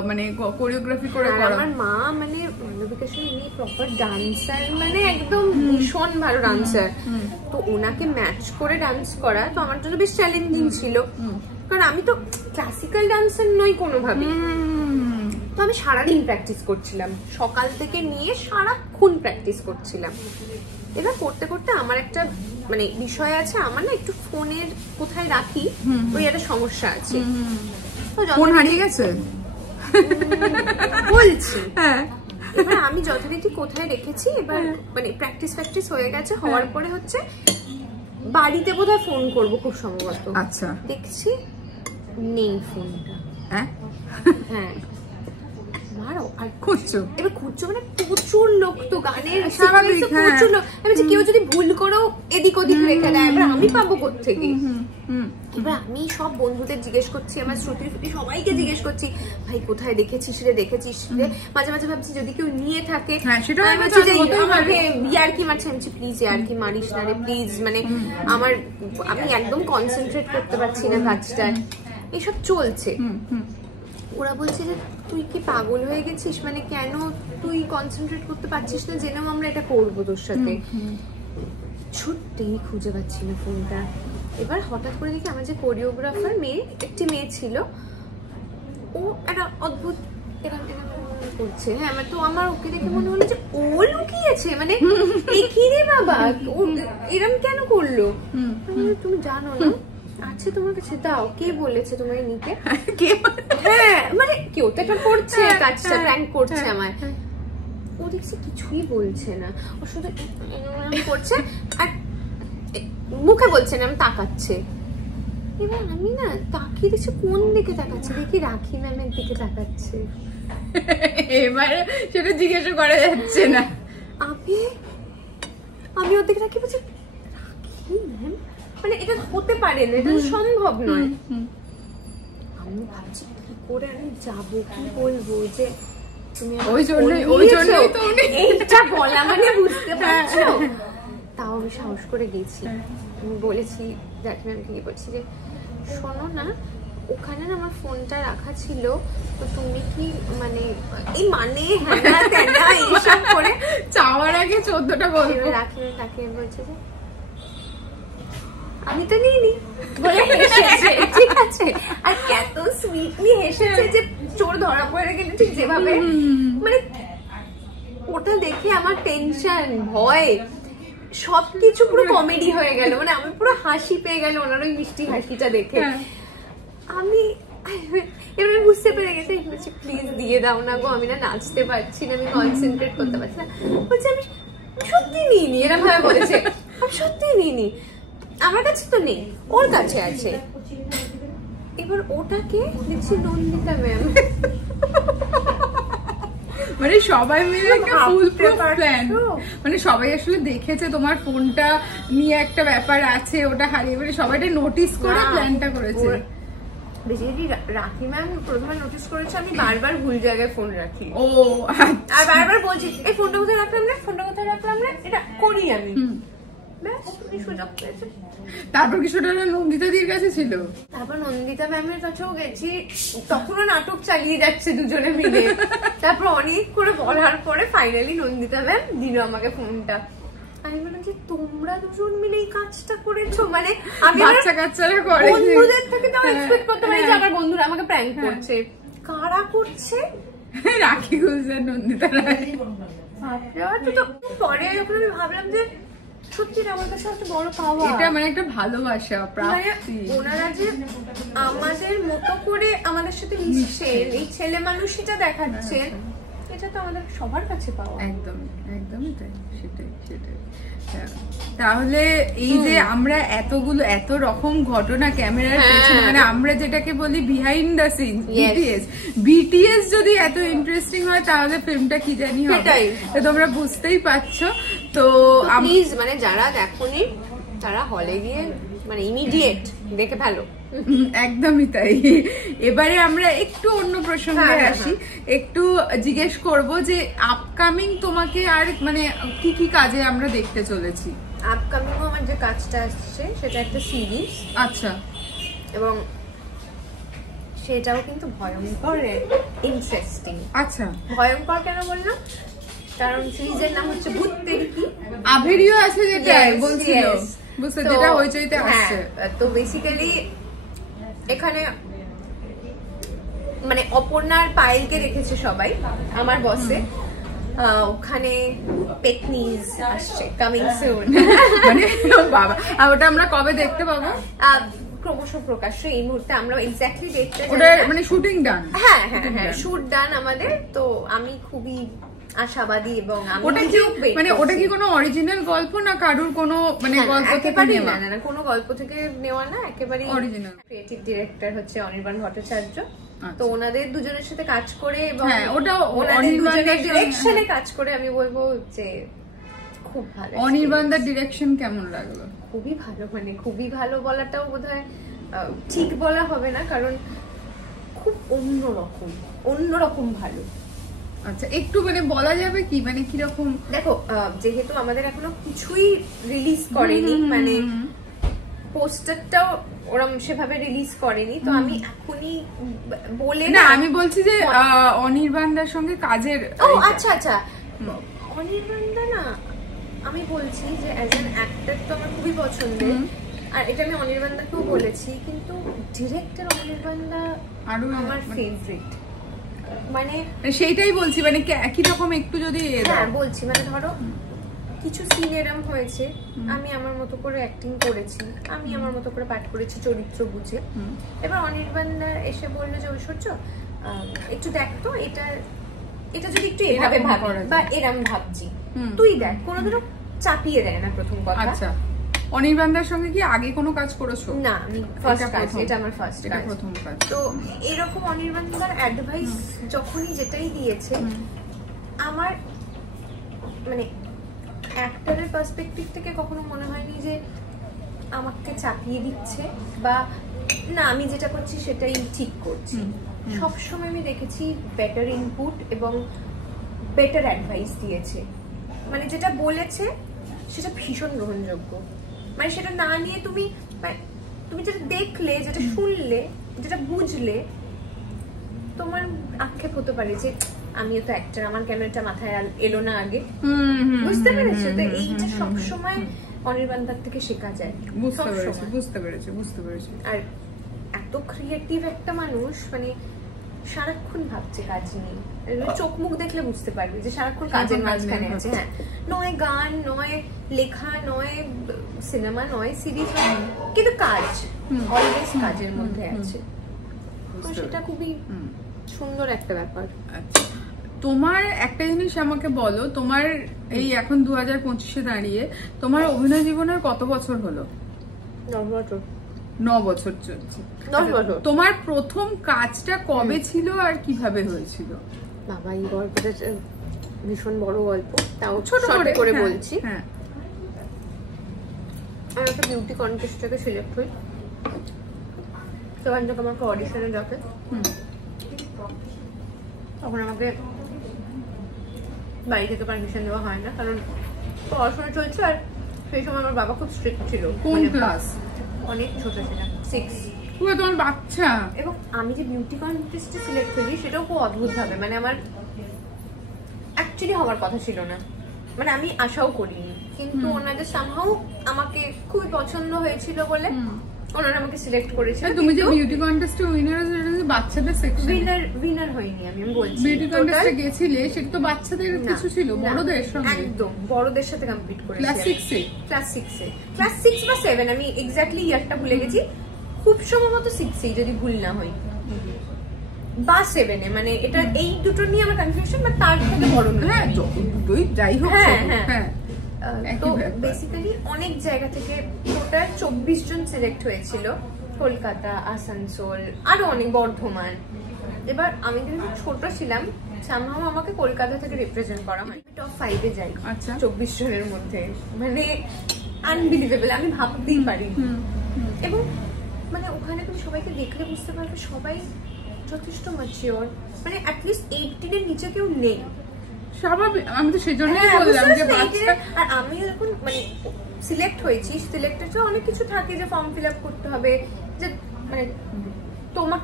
মানে কোরিওগ্রাফি করে করা? আমার মা মানে মানবিকাশন ইনি প্রপার ডান্সার, মানে একদম ভীষণ ভালো ডান্সার, তো ওনাকে ম্যাচ করে ডান্স করা তো আমার জন্য বেশ চ্যালেঞ্জিং ছিল, কারণ আমি তো ক্লাসিক্যাল ডান্সার নই কোনোভাবে। তো আমি সারাদিন প্র্যাকটিস করছিলাম, সকাল থেকে নিয়ে সারাক্ষণ প্র্যাকটিস করছিলাম। এবার করতে করতে আমার একটা মানে বিষয় আছে, আমার না একটু ফোনের কোথায় রাখি ওই একটা সমস্যা আছে। ফোন হারিয়ে গেছে বলছি, এবার আমি যথারীতি কোথায় রেখেছি, এবার মানে প্র্যাকটিস হয়ে গেছে, হওয়ার পরে হচ্ছে বাড়িতে বোধহয় ফোন করবো খুব সম্ভবত, আচ্ছা দেখছি নেই ফোনটা। হ্যাঁ খুঁজছো, এবার খুঁজছো মানে প্রচুর লোক তো গানের প্রচুর লোক, কেউ যদি ভুল করেও এদিক ওদিক রেখে দেয়, এবার আমি পাবো কোত্থেকে? এবার আমি সব বন্ধুদের জিজ্ঞেস করছি, আমার শ্রুতি সবাইকে জিজ্ঞেস করছি, ভাই কোথায় দেখেছিস রে, মাঝে মাঝে ভাবছি যদি কেউ নিয়ে থাকে, ইয়ার্কি মারছে, আমি প্লিজ ইয়ার্কি মারিস না রে প্লিজ, মানে আমি একদম কনসেন্ট্রেট করতে পারছি না কাজটায়, এইসব চলছে। ওরা বলছে যে তুই কি পাগল হয়ে গেছিস, মানে কেন তুই কনসেন্ট্রেট করতে পারছিস না, জেনেও আমরা এটা করবো তোর সাথে। ছুটতেই খুঁজে পাচ্ছি না ফোনটা। এবার হঠাৎ করে দেখি আমার যে কোরিওগ্রাফার একটি মেয়ে ছিল, ও একটা অদ্ভুত এরকম করছে, হ্যাঁ, তো আমার ওকে দেখে মনে হলো যে ও লুকিয়েছে, মানে কি রে বাবা এরম কেন করলো? তুমি জানো না, আচ্ছা তোমার কাছে দাও, কে বলেছে তোমাকে নিতে? হ্যাঁ মানে কেউ তো এটা করছে, কাজটা প্র্যাঙ্ক করছে আমায়। ও দেখছি কিছুই বলছে না, ও শুধু করছে আর মুখে বলছে না, আমি তাকাচ্ছে। এবার আমি না তাকিয়ে দেখছি কোন দিকে তাকাচ্ছে, দেখি রাখি ম্যামের দিকে তাকাচ্ছে। এবার সেটা জিজ্ঞাসা করা যাচ্ছে না। আমি ওর দিকে তাকিয়ে বলছি রাখি ম্যাম, মানে এটা হতে পারে না, এটা সম্ভব নয়। আমি ভাবছি কি করে আমি যাবো, কি বলবো, যে তুমি ওই জন্যই তো এইটা বলা মানে বুঝতে পারছো। তাও আমি সাহস করে গেছি, আমি বলেছি রাখি ম্যামকে কি বলছি যে শোনো না, ওখানে না আমার ফোনটা রাখা ছিল, তো তুমি কি মানে এই মানে হ্যাঁ তেনা এইসব করে চাওয়ার আগে 14টা বলবো। রাখি ম্যাম তাকে বলছে যে আমি তো নিইনি বলে হেসেছে, ঠিক আছে, আর এত সুইটলি হেসেছে যে চোর ধরা পড়ে গেলে ঠিক যেভাবে, মানে ওটা দেখে আমার টেনশন, ভয় সবকিছু পুরো কমেডি হয়ে গেল, মানে আমি পুরো হাসি পেয়ে গেল ওনার ওই মিষ্টি হাসিটা দেখে। আমি এবার বুঝতে পেরে গেছি, প্লিজ দিয়ে দাও না গো, আমি না নাচতে পারছি না, আমি কনসেন্ট্রেট করতে পারছি না। বলছে আমি সত্যি নিইনি, এরকম ভাবে বলেছে, আমি সত্যি নিইনি, আমার কাছে তো নেই, ওর কাছে আছে। এবার ওটাকে দেখছি নন্দিতা ম্যাম, মানে সবাই মিলে একটা ফুল প্রুফ প্ল্যান, মানে সবাই আসলে দেখেছে তোমার ফোনটা নিয়ে একটা ব্যাপার আছে, ওটা হারিয়ে গেলে সবাইটা নোটিস করে প্ল্যানটা করেছে। বেসিক্যালি রাখি ম্যাম প্রথমে নোটিস করেছে আমি বারবার ভুল জায়গায় ফোন রাখি, ও আর বারবার বলছি এই ফোনটা কোথায় রাখলাম না, ফোনটা কোথায় রাখলাম না, এটা করি আমি। ব্যাস উনি সুযোগ পেয়েছে। তারপর কি সেটা নন্দিতাদির কাছে ছিল? তারপর নন্দিতা ম্যামের কাছেও গেছি, তখনও নাটক চালিয়ে যাচ্ছে দুজনে মিলে। তারপর অনেক করে বলার পরে ফাইনালি নন্দিতা ম্যাম দিল আমাকে ফোনটা। আমি বললাম যে তোমরা দুজন মিলে এই কাজটা করেছো, মানে আমি বাচ্চা কাচ্চারা করে, বন্ধুদের থেকে তো এক্সপেক্ট করতে পারি যে আমার বন্ধুরা আমাকে প্র্যাঙ্ক করছে। কারা করছে? রাখি গুলজার, নন্দিতা রায়। তো পরে যখন আমি ভাবলাম যে সত্যি আমার কাছে একটা বড় পাওয়া, এটা মানে একটা ভালোবাসা, প্রাপ্তি। ওনারা যে আমাদের মতো করে আমাদের সাথে মিশছেন, এই ছেলে মানুষটা দেখাচ্ছেন, এটা তো আমাদের সবার কাছে পাওয়া। একদমই তাই, সেটাই। তাহলে এই যে আমরা এত রকম ঘটনা ক্যামেরার পেছনে, মানে আমরা যেটাকে বলি বিহাইন্ড দ্য সিন, বিটিএস যদি এত ইন্টারেস্টিং হয় তাহলে ফিল্মটা কি জানি হবে, তোমরা বুঝতেই পারছো। তো প্লিজ মানে যারা দেখোনি তারা হলে গিয়ে মানে ইমিডিয়েট দেখে ফেলো। একদমই তাই। এবারে আমরা একটু অন্য প্রসঙ্গে আসি, একটু জিজ্ঞেস করব যে আপকামিং তোমাকে আর মানে কি কি কাজে আমরা দেখতে চলেছি। আপকামিং আমার যে কাজটা আসছে সেটা একটা সিরিজ। আচ্ছা। এবং সেটাও কিন্তু ভয়ঙ্কর ইন্টারেস্টিং। আচ্ছা, ভয়ঙ্কর কেন বললাম? কারণ সিরিজের নাম হচ্ছে ভূত তেরি। আভেরিও আছে যেটা বলছিল, বুঝতে যেটা হইচইতে আসছে। তো বেসিক্যালি এখানে মানে অপর্ণার পায়েলকে রেখেছে সবাই আমার বসে। ওখানে পেকনিজ আসছে, কামিং সুন। মানে বাবা, ওটা আমরা কবে দেখতে পাবো? ক্রমশ প্রকাশ্য এই মুহূর্তে আমরা এক্স্যাক্টলি দেখতে ওটা মানে শুটিং ডান। হ্যাঁ, শুট ডান আমাদের। তো আমি খুবই আশাবাদী এবং ওটা কি কোনো অরিজিনাল গল্প না কারুর কোনো মানে গল্প থেকে নেওয়া? না, কোনো গল্প থেকে নেওয়া না, একেবারে অরিজিনাল। ক্রিয়েটিভ ডিরেক্টর হচ্ছে অনির্বাণ ভট্টাচার্য। তো ওনাদের দুজনের সাথে কাজ করে এবং ওটা অনির্বাণের ডিরেকশনে কাজ করে আমি বলবো যে খুব ভালো। অনির্বাণদার ডিরেকশন কেমন লাগলো? খুবই ভালো, মানে খুবই ভালো বলাটাও বোধহয় ঠিক বলা হবে না, কারণ খুব অন্যরকম ভালো। আচ্ছা, একটু মানে বলা যাবে কি মানে কিরকম? দেখো, যেহেতু আমাদের এখনো কিছুই রিলিজ করেনি, মানে পোস্টারটাও ওরম সেভাবে রিলিজ করেনি, তো আমি এখনই বলে না, আমি বলছি যে অনির্বাণদার সঙ্গে কাজের। ও আচ্ছা, অনির্বাণদা না, আমি বলছি যে অ্যাজ অ্যান অ্যাক্টর তো আমার খুবই পছন্দের, আর এটা আমি অনির্বাণদাকেও বলেছি, কিন্তু ডিরেক্টর অনির্বাণদা আরো আমার ফেভারিট। মানে সেইটাই বলছি, মানে কি রকম একটু যদি বলছি, মানে ধরো কিছু সিন এরম হয়েছে, আমি আমার মতো করে অ্যাক্টিং করেছি, আমি আমার মতো করে পাঠ করেছি চরিত্র বুঝে। এবার অনির্বাণদা এসে বললো যে ঐশ্বর্য একটু দেখ তো, এটা যদি একটু এভাবে ভাবি বা এরম ভাবছি, তুই দেখ। কোনোদিনও চাপিয়ে দেয় না প্রথম কথা। আচ্ছা, অনির্বাণদার সঙ্গে কি আগে কোনো কাজ করেছো? না, আমি ফার্স্ট কাজ, এটা আমার ফার্স্ট কাজ, প্রথম কাজ। তো এরকম অনির্বাণদার অ্যাডভাইস যখনই যেটাই দিয়েছে, আমার মানে অ্যাক্টরের পার্সপেক্টিভ থেকে কখনো মনে হয়নি যে আমাকে চাপিয়ে দিচ্ছে বা না আমি যেটা করছি সেটাই ঠিক করছি। সবসময় আমি দেখেছি বেটার ইনপুট এবং বেটার অ্যাডভাইস দিয়েছে, মানে যেটা বলেছে সেটা ভীষণ গ্রহণযোগ্য। মানে সেটা না নিয়ে তুমি যেটা দেখলে, যেটা শুনলে, যেটা বুঝলে, তোমার আক্ষেপ হতে পারে যে আমিও তো অ্যাক্টর, আমার কেন এটা মাথায় এলো না আগে, বুঝতে পেরেছো? তো এইটা সবসময় অনির্বাণদার থেকে শেখা যায়। বুঝতে পেরেছি। আর এত ক্রিয়েটিভ একটা মানুষ, মানে সারাক্ষণ ভাবছে কাজ নিয়ে, চোখ মুখ দেখলে বুঝতে পারবে যে সারাক্ষণ কাজের মাঝখানে আছে। হ্যাঁ, নয় গান, নয় লেখা, নয় সিনেমা, নয় সিরিজ, কিন্তু কাজ অলওয়েজ কাজের মধ্যে আছে। তো সেটা খুবই সুন্দর একটা ব্যাপার। আচ্ছা, তোমার একটা জিনিস আমাকে বলো, তোমার এই এখন 2025-এ দাঁড়িয়ে তোমার অভিনয় জীবনের কত বছর হলো? 9 বছর চলছে। তোমার প্রথম কাজটা কবে ছিল আর কিভাবে হয়েছিল? বাবা, এই গল্পটা ভীষণ বড় গল্প, তাও ছোট করে বলছি। হ্যাঁ, আমি একটা বিউটি কন্টেস্ট থেকে সিলেক্ট হই, তখন যখন আমাকে অডিশনে ডাকে, তখন আমাকে বাড়ি থেকে পারমিশন দেওয়া হয় না, কারণ পড়াশোনা চলছে আর সেই সময় আমার বাবা খুব স্ট্রিক্ট ছিল। কোন ক্লাস? অনেক ছোট ছিলাম, 6। পুরো তোমার বাচ্চা। এবং আমি যে বিউটি কন্টেস্টে সিলেক্ট হয়েছি সেটাও খুব অদ্ভুত ভাবে, মানে আমার অ্যাকচুয়ালি হওয়ার কথা ছিল না, মানে আমি আশাও করিনি, কিন্তু ওনাদের সামহাও আমাকে খুবই পছন্দ হয়েছিল বলে ওনারা আমাকে সিলেক্ট করেছিল। তুমি যে বিউটি কন্টেস্টে উইনার হয়েছে বাচ্চাদের সেকশন। উইনার হয়নি আমি বলছি। বিউটি কন্টেস্টে গেছিলে সেটা তো বাচ্চাদের কিছু ছিল, বড়দের সঙ্গে একদম বড়দের সাথে কম্পিট করেছি। ক্লাস 6 এ? ক্লাস 6 বা 7, আমি এক্স্যাক্টলি ইয়ারটা ভুলে গেছি, খুব সম্ভবত 6 এ যদি ভুল না হয়, বা 7 এ, মানে এটা এই দুটো নিয়ে আমার কনফিউশন, বাট তার থেকে বড় নয়। হ্যাঁ দুটোই যাই হোক। হ্যাঁ তো বেসিক্যালি অনেক জায়গা থেকে টোটাল 24 জন সিলেক্ট হয়েছিল, কলকাতা, আসানসোল, আরো অনেক, বর্ধমান। এবার আমি যেহেতু ছোট ছিলাম, সামহাও আমাকে কলকাতা থেকে রিপ্রেজেন্ট করা হয়, টপ 5 এ যাই। আচ্ছা। 24 জনের মধ্যে, মানে আনবিলিভেবল, আমি ভাবতেই পারি। এবং মানে ওখানে তুমি সবাইকে দেখলে বুঝতে পারবে সবাই যথেষ্ট ম্যাচিওর, মানে অ্যাটলিস্ট 18 এর নিচে কেউ নেই। স্বাভাবিক, আমি তো সেজন্যই বললাম যে বাচ্চা। আর আমি যখন মানে সিলেক্ট হয়েছি, সিলেক্টেড অনেক কিছু থাকে, যে ফর্ম ফিল আপ করতে হবে, যে মানে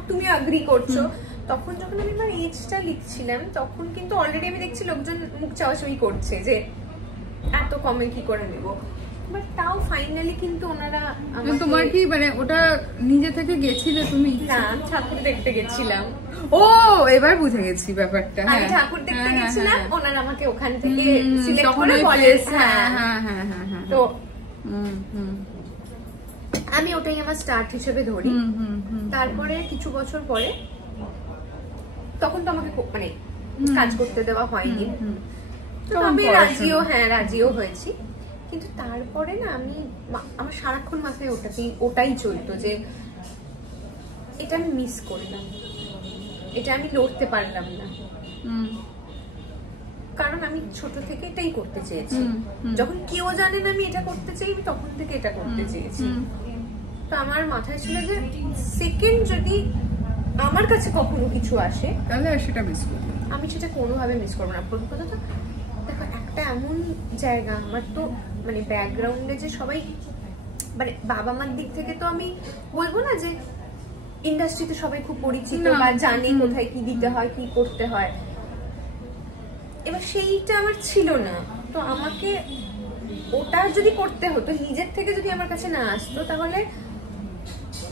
তুমি এগ্রি করছো। তখন যখন আমি আমার এজটা লিখছিলাম, তখন কিন্তু অলরেডি আমি দেখছি লোকজন মুখ চাওয়াচাওয়ি করছে যে এত কমে কি করে নেব, বাট তাও ফাইনালি কিন্তু ওনারা। তোমার কি মানে ওটা নিজে থেকে গেছিলে তুমি? না, ঠাকুর দেখতে গেছিলাম। ও এবার বুঝে গেছি ব্যাপারটা। আমি ঠাকুর দেখতে গেছিলাম, ওনারা আমাকে ওখান থেকে সিলেক্ট করে বলে। তো আমি ওটাই আমার স্টার্ট হিসেবে ধরি। তারপরে কিছু বছর পরে, তখন তো আমাকে মানে কাজ করতে দেওয়া হয়নি, তো আমি রাজিও হয়েছি। কিন্তু তারপরে না আমার সারাক্ষণ মাথায় ওটাই চলতো যে এটা আমি মিস করলাম, এটা আমি লড়তে পারলাম না, কারণ আমি ছোট থেকে এটাই করতে চেয়েছি। যখন কেউ জানে না আমি এটা করতে চাই, আমি তখন থেকে এটা করতে চেয়েছি। তো আমার মাথায় ছিল যে সেকেন্ড যদি আমার কাছে কখনো কিছু আসে, তাহলে সেটা মিস করবো, আমি সেটা কোনোভাবে মিস করবো না। প্রথম কথা তো দেখো, একটা এমন জায়গা, আমার তো মানে ব্যাকগ্রাউন্ডে যে সবাই, মানে বাবা মার দিক থেকে তো আমি বলবো না যে ইন্ডাস্ট্রিতে সবাই খুব পরিচিত বা জানে কোথায় কি দিতে হয়, কি করতে হয়। এবার সেইটা আমার ছিল না, তো আমাকে ওটা যদি করতে হতো নিজের থেকে, যদি আমার কাছে না আসতো, তাহলে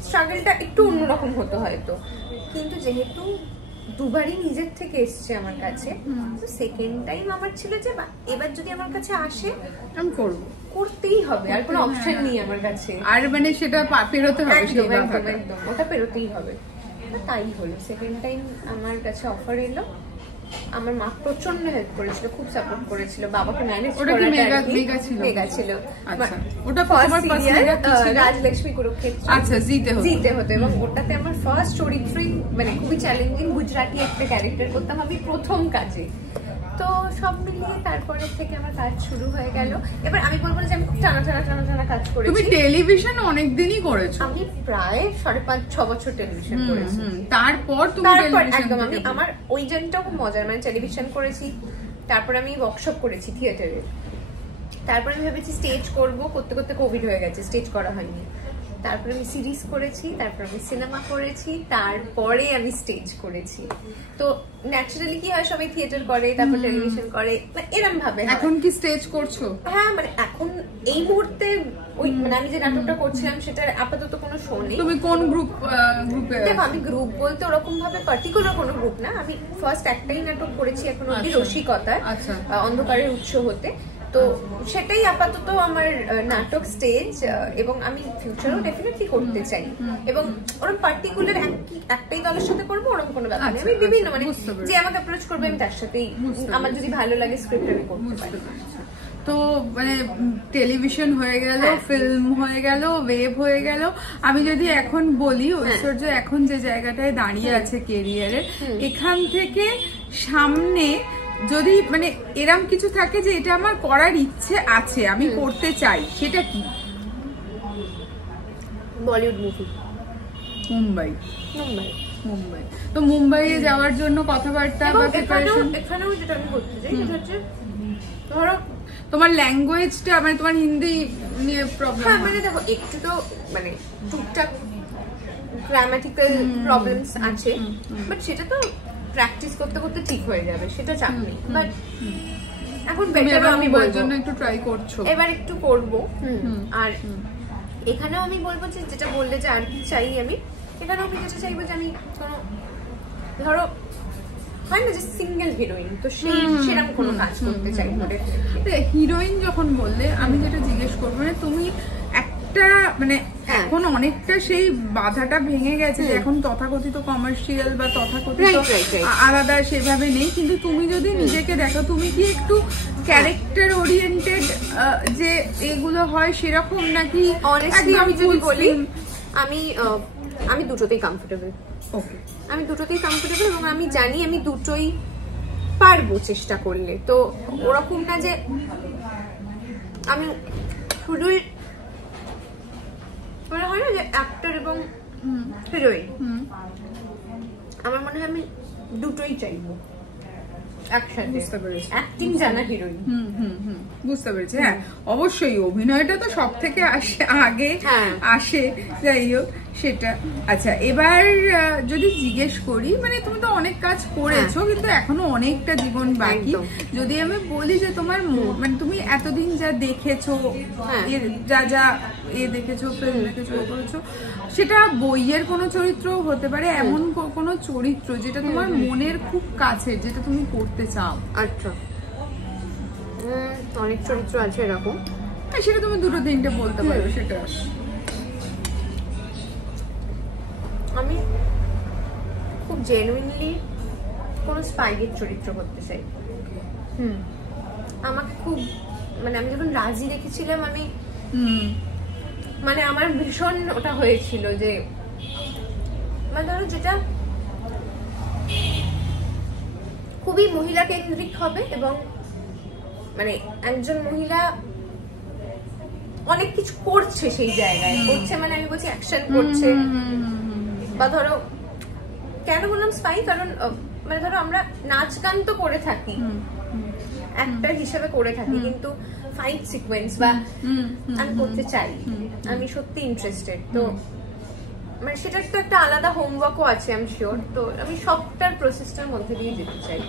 স্ট্রাগলটা একটু অন্যরকম হতো হয়তো। কিন্তু যেহেতু দুবারই নিজের থেকে এসছে আমার কাছে, তো সেকেন্ড টাইম আমার ছিল যে এবার যদি আমার কাছে আসে আমি করবো, করতেই হবে, আর কোনো অপশন নেই আমার কাছে। আর মানে সেটা পেরোতে হবে, একদম ওটা পেরোতেই হবে। তাই হলো, সেকেন্ড টাইম আমার কাছে অফার এলো। আমার মা প্রচন্ড হেল্প করেছিল, খুব সাপোর্ট করেছিল, বাবাকে ম্যানেজ করাটা মেগা ছিল। ওটা ফার্স্ট সিরিয়াল রাজলক্ষ্মী কুরুক্ষেত্র। আচ্ছা, জিতে হতো। এবং ওটাতে আমার ফার্স্ট চরিত্রই মানে খুবই চ্যালেঞ্জিং গুজরাটি একটা ক্যারেক্টার করতাম আমি প্রথম কাজে। তো সব মিলিয়ে তারপরে থেকে আমার কাজ শুরু হয়ে গেল। এবার আমি বলবো যে আমি খুব টানা কাজ করেছি। তুমি টেলিভিশন অনেকদিনই করেছো? আমি প্রায় 5.5-6 বছর টেলিভিশন করেছি। তারপর তুমি একদম আমি আমার ওই জার্নিটাও খুব মজার, মানে টেলিভিশন করেছি, তারপর আমি ওয়ার্কশপ করেছি থিয়েটারে, তারপর আমি ভেবেছি স্টেজ করব, করতে করতে কোভিড হয়ে গেছে, স্টেজ করা হয়নি। তারপরে আমি সিরিজ করেছি, তারপর আমি সিনেমা করেছি, তারপরে আমি স্টেজ করেছি। তো ন্যাচারালি কি হয়, সবাই থিয়েটার করে, তারপর টেলিভিশন করে, এরকম ভাবে। এখন কি স্টেজ করছো? হ্যাঁ, মানে এখন এই মুহূর্তে ওই মানে আমি যে নাটকটা করছিলাম সেটার আপাতত কোনো শো নেই। তুমি কোন গ্রুপে? দেখো, আমি গ্রুপ বলতে ওরকম ভাবে পার্টিকুলার কোনো গ্রুপ না। আমি ফার্স্ট একটাই নাটক করেছি এখন অব্দি, রসিকতা, অন্ধকারের উৎস হতে। তো সেটাই আপাতত আমার নাটক স্টেজ, এবং আমি ফিউচারও ডেফিনেটলি করতে চাই। এবং ওরকম পার্টিকুলার একটাই দলের সাথে করবো ওরকম কোনো ব্যাপার নেই। আমি বিভিন্ন মানে যে আমাকে অ্যাপ্রোচ করবে আমি তার সাথেই, আমার যদি ভালো লাগে স্ক্রিপ্ট আমি করতে পারি। তো মানে টেলিভিশন হয়ে গেল, ফিল্ম হয়ে গেল, ওয়েব হয়ে গেল। আমি যদি এখন বলি ঐশ্বর্য এখন যে জায়গাটায় দাঁড়িয়ে আছে কেরিয়ারে, এখান থেকে সামনে যদি মানে এরম কিছু থাকে যে এটা আমার করার ইচ্ছে আছে, আমি করতে চাই, সেটা কি? বলিউড মুভি। মুম্বাই। তো মুম্বাইয়ে যাওয়ার জন্য কথাবার্তা বা প্রিপারেশন? এখানেও যেটা আমি করতে চাই সেটা হচ্ছে, ধরো তোমার ল্যাঙ্গুয়েজটা মানে তোমার হিন্দি নিয়ে প্রবলেম? হ্যাঁ মানে দেখো একটু তো মানে টুকটাক গ্রামাটিক্যাল প্রবলেমস আছে, বাট সেটা তো প্র্যাকটিস করতে করতে ঠিক হয়ে যাবে, সেটা চাপ নেই। বাট এখন বেটার আমি বলবো জন্য একটু ট্রাই করছো, এবার একটু করব। আর এখানেও আমি বলবো যে যেটা বললে যে আর কি চাই আমি, এখানেও আমি যেটা চাইবো যে আমি কোনো ধরো হয় না যে সিঙ্গেল হিরোইন, তো সেই সেরকম কোনো কাজ করতে চাই। হিরোইন যখন বললে আমি যেটা জিজ্ঞেস করবো মানে তুমি একটা মানে এখন অনেকটা সেই বাধাটা ভেঙে গেছে যে এখন তথাকথিত কমার্শিয়াল বা তথাকথিত আলাদা সেভাবে নেই, কিন্তু তুমি যদি নিজেকে দেখো তুমি কি একটু ক্যারেক্টার ওরিয়েন্টেড যে এগুলো হয় সেরকম নাকি? অনেস্টলি আমি যদি বলি আমি দুটোতেই কমফোর্টেবল। ওকে, আমি দুটোতেই কমফোর্টেবল এবং আমি জানি আমি দুটোই পারবো চেষ্টা করলে। তো ওরকম না যে আমি শুধুই মনে হয় না যে অ্যাক্টর এবং হিরোইন, আমার মনে হয় আমি দুটোই চাইবো একসাথে। বুঝতে পেরেছি, অ্যাক্টিং জানা হিরোইন। বুঝতে পেরেছি। হ্যাঁ অবশ্যই অভিনয়টা তো সব থেকে আগে আসে, যাই হোক সেটা। আচ্ছা এবার যদি জিজ্ঞেস করি মানে তুমি তো অনেক কাজ করেছো কিন্তু এখনো অনেকটা জীবন বাকি, যদি আমি বলি যে তোমার মানে তুমি এতদিন যা দেখেছো, যা যা দেখেছো, ফিল্ম দেখেছো, করেছো, সেটা বইয়ের কোনো চরিত্র হতে পারে, এমন কোনো চরিত্র যেটা তোমার মনের খুব কাছে, যেটা তুমি করতে চাও? আচ্ছা অনেক চরিত্র আছে এরকম, সেটা তুমি দুটো তিনটে বলতে পারো। সেটা আমি খুব জেনুইনলি কোনো স্পাইয়ের চরিত্র করতে চাই। আমাকে খুব মানে আমি যখন রাজি দেখেছিলাম আমি মানে আমার ভীষণ ওটা হয়েছিল যে মানে ধরো যেটা খুবই মহিলা কেন্দ্রিক হবে এবং মানে একজন মহিলা অনেক কিছু করছে, সেই জায়গায় করছে মানে আমি বলছি অ্যাকশন করছে। বা ধরো কেন বললাম স্পাই, কারণ মানে ধরো আমরা নাচ গান তো করে থাকি, অ্যাক্টর হিসেবে করে থাকি, কিন্তু ফাইট সিকোয়েন্স বা আমি করতে চাই, আমি সত্যি ইন্টারেস্টেড। তো মানে সেটা তো একটা আলাদা হোমওয়ার্কও আছে আমি শিওর। তো আমি সবটার প্রসেসটার মধ্যে দিয়ে যেতে চাই।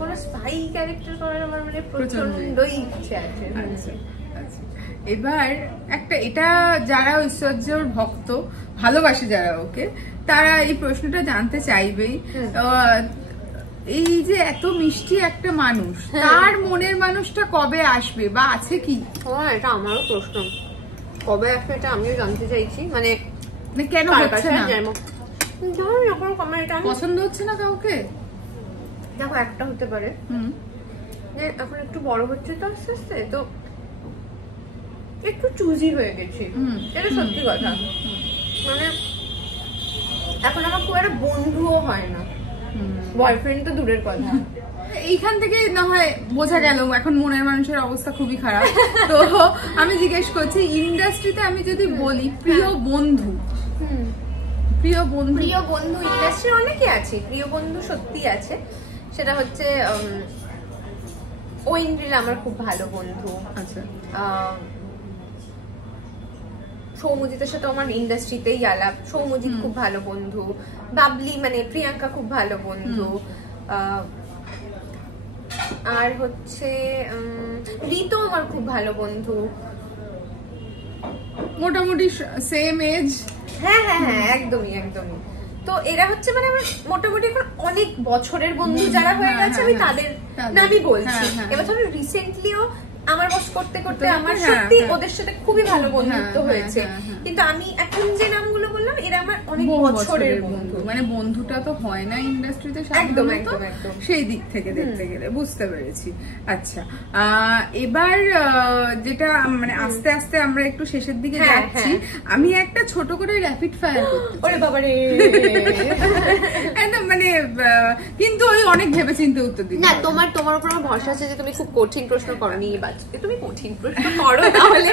কোনো স্পাই ক্যারেক্টার করার আমার মানে প্রচন্ডই ইচ্ছে আছে। এবার একটা এটা যারা ঐশ্বর্যর ভক্ত ভালোবাসে যারা ওকে, তারা এই প্রশ্নটা জানতে চাইবেই, এই যে এত মিষ্টি একটা মানুষ, তার মনের মানুষটা কবে আসবে বা আছে কি? এটা আমারও প্রশ্ন, কবে আসবে এটা আমিও জানতে চাইছি। মানে কেন হচ্ছে না? পছন্দ হচ্ছে না কাউকে? দেখো একটা হতে পারে যে এখন একটু বড় হচ্ছে তো আস্তে আস্তে, তো একটু চুজি হয়ে গেছি, এটা সত্যি কথা। মানে এখন আমার খুব একটা বন্ধুও হয় না, বয়ফ্রেন্ড তো দূরের কথা। এইখান থেকে না হয় বোঝা গেল এখন মনের মানুষের অবস্থা খুবই খারাপ। তো আমি জিজ্ঞেস করছি ইন্ডাস্ট্রিতে আমি যদি বলি প্রিয় বন্ধু, প্রিয় বন্ধু ইন্ডাস্ট্রি অনেকে আছে, প্রিয় বন্ধু সত্যি আছে। সেটা হচ্ছে ঐন্দ্রিল আমার খুব ভালো বন্ধু। আচ্ছা, সৌমজিতের সাথে আমার ইন্ডাস্ট্রিতেই আলাপ, সৌমজিৎ খুব ভালো বন্ধু। বাবলি মানে প্রিয়াঙ্কা খুব ভালো বন্ধু। আর হচ্ছে ঋতু আমার খুব ভালো বন্ধু, মোটামুটি সেম এজ। হ্যাঁ হ্যাঁ হ্যাঁ একদমই একদমই। তো এরা হচ্ছে মানে আমার মোটামুটি এখন অনেক বছরের বন্ধু যারা হয়ে গেছে আমি তাদের নামই বলছি। এবার ধরো রিসেন্টলিও আমার বস করতে করতে আমার সত্যি ওদের সাথে খুবই ভালো বন্ধুত্ব হয়েছে, কিন্তু আমি এখন যে নামগুলো বললাম এরা আমার অনেক বছরের বন্ধু। মানে বন্ধুটা তো হয় না ইন্ডাস্ট্রিতে একদম একদম একদম, সেই দিক থেকে দেখতে গেলে বুঝতে পেরেছি। আচ্ছা এবার যেটা মানে আস্তে আস্তে আমরা একটু শেষের দিকে যাচ্ছি, আমি একটা ছোট করে র্যাপিড ফায়ার করতে। ওরে বাবারে একদম মানে কিন্তু ওই অনেক ভেবেচিন্তে উত্তর দিই না। তোমার উপর আমার ভরসা আছে যে তুমি খুব কঠিন প্রশ্ন করনি, তুমি কঠিন প্রশ্ন করো তাহলে।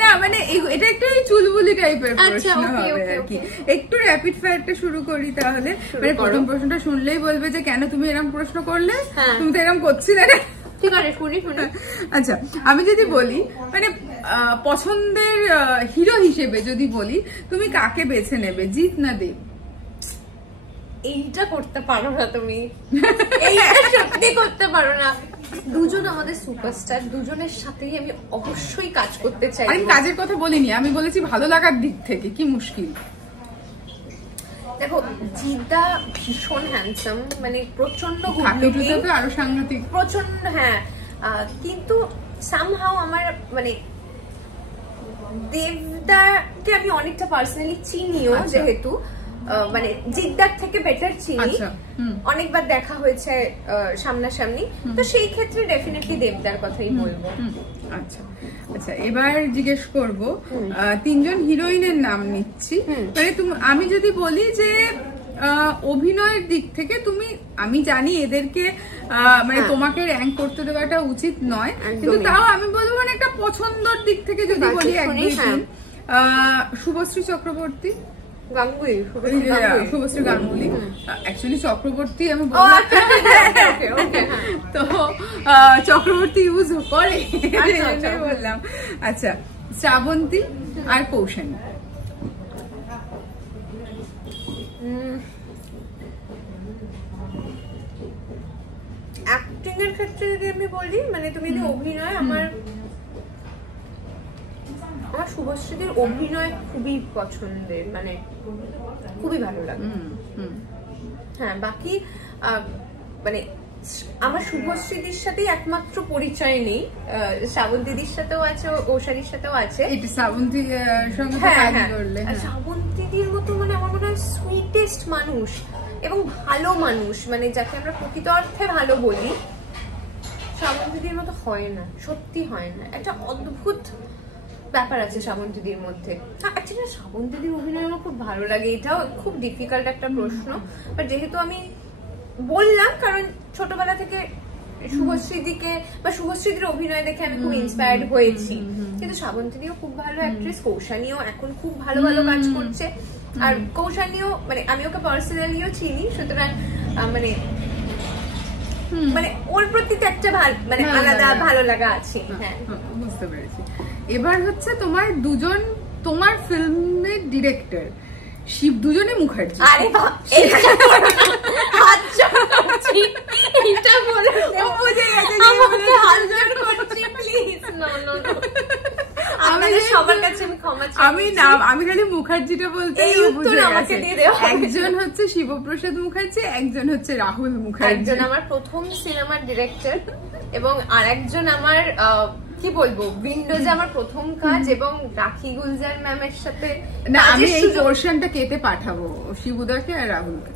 না মানে এটা একটা চুলবুলি টাইপের প্রশ্ন হবে আর কি। একটু র্যাপিড ফায়ারটা শুরু করি তাহলে। মানে প্রথম প্রশ্নটা শুনলেই বলবে যে কেন তুমি এরকম প্রশ্ন করলে, তুমি তো এরকম করছিলে না। ঠিক আছে, শুনি শুনি। আচ্ছা, আমি যদি বলি মানে পছন্দের হিরো হিসেবে যদি বলি, তুমি কাকে বেছে নেবে, জিৎ না দেব? এইটা করতে পারো না তুমি, এইটা সত্যি করতে পারো না। দুজন আমাদের সুপারস্টার, দুজনের সাথেই আমি অবশ্যই কাজ করতে চাই। আমি কাজের কথা বলিনি, আমি বলেছি ভালো লাগার দিক থেকে কি মুশকিল। দেখো, জিদ্দা ভীষণ হ্যান্ডসাম, মানে প্রচন্ড আরো সাংঘাতিক, প্রচন্ড। হ্যাঁ, কিন্তু সামহাও আমার মানে দেবদাকে আমি অনেকটা পার্সোনালি চিনিও, যেহেতু মানে জিদ্দার থেকে বেটার চিনি, অনেকবার দেখা হয়েছে সামনাসামনি, তো সেই ক্ষেত্রে ডেফিনেটলি দেবদার কথাই বলবো। আচ্ছা আচ্ছা, এবার জিজ্ঞেস করবো, তিনজন হিরোইনের নাম নিচ্ছি। মানে আমি যদি বলি যে অভিনয়ের দিক থেকে তুমি, আমি জানি এদেরকে মানে তোমাকে র্যাঙ্ক করতে দেওয়াটা উচিত নয়, কিন্তু তাও আমি বলবো মানে একটা পছন্দের দিক থেকে যদি বলি, একদিন শুভশ্রী চক্রবর্তী, শুভশ্রী গাঙ্গুলি, অ্যাকচুয়ালি চক্রবর্তী আমি বললাম, তো চক্রবর্তী ইউজ করে বললাম। আচ্ছা, শ্রাবন্তী আর কৌশানী। অ্যাক্টিং এর ক্ষেত্রে যদি আমি বলি, মানে তুমি যদি অভিনয়, আমার শুভশ্রীদের অভিনয় খুবই পছন্দের, মানে খুবই ভালো লাগে। হ্যাঁ, বাকি মানে আমার শুভশ্রীদির সাথেই একমাত্র পরিচয় নেই, শ্রাবন্তীদির সাথেও আছে, ঔষারির সাথেও আছে। শ্রাবন্তীদির মতো মানে আমার মনে হয় সুইটেস্ট মানুষ এবং ভালো মানুষ, মানে যাকে আমরা প্রকৃত অর্থে ভালো বলি, শ্রাবন্তীদির মতো হয় না, সত্যি হয় না। একটা অদ্ভুত ব্যাপার আছে শ্রাবন্তীদির মধ্যে। অ্যাকচুয়ালি শ্রাবন্তীদির অভিনয় আমার খুব ভালো লাগে। এটাও খুব ডিফিকাল্ট একটা প্রশ্ন, বাট যেহেতু আমি বললাম, কারণ ছোটবেলা থেকে শুভশ্রীদিকে বা শুভশ্রীদির অভিনয় দেখে আমি খুব ইন্সপায়ার্ড হয়েছি। কিন্তু শ্রাবন্তীদিও খুব ভালো অ্যাক্ট্রেস, কৌশানীও এখন খুব ভালো ভালো কাজ করছে। আর কৌশানীও মানে আমি ওকে পার্সোনালিও চিনি, সুতরাং মানে মানে ওর প্রতি একটা মানে আলাদা ভালো লাগা আছে। হ্যাঁ, বুঝতে পেরেছি। এবার হচ্ছে তোমার দুজন, তোমার ফিল্মের ডিরেক্টর শিব, দুজনে মুখার্জি। আরে আমি খালি মুখার্জিটা বলতে, একজন হচ্ছে শিবপ্রসাদ মুখার্জি, একজন হচ্ছে রাহুল মুখার্জি। একজন আমার প্রথম সিনেমার ডিরেক্টর এবং আর একজন আমার কি বলবো উইন্ডোজে আমার প্রথম কাজ, এবং রাখি গুলজার ম্যামের সাথে। না, আমি এই পোরশনটা কেটে পাঠাবো শিবুদাকে আর রাহুলকে।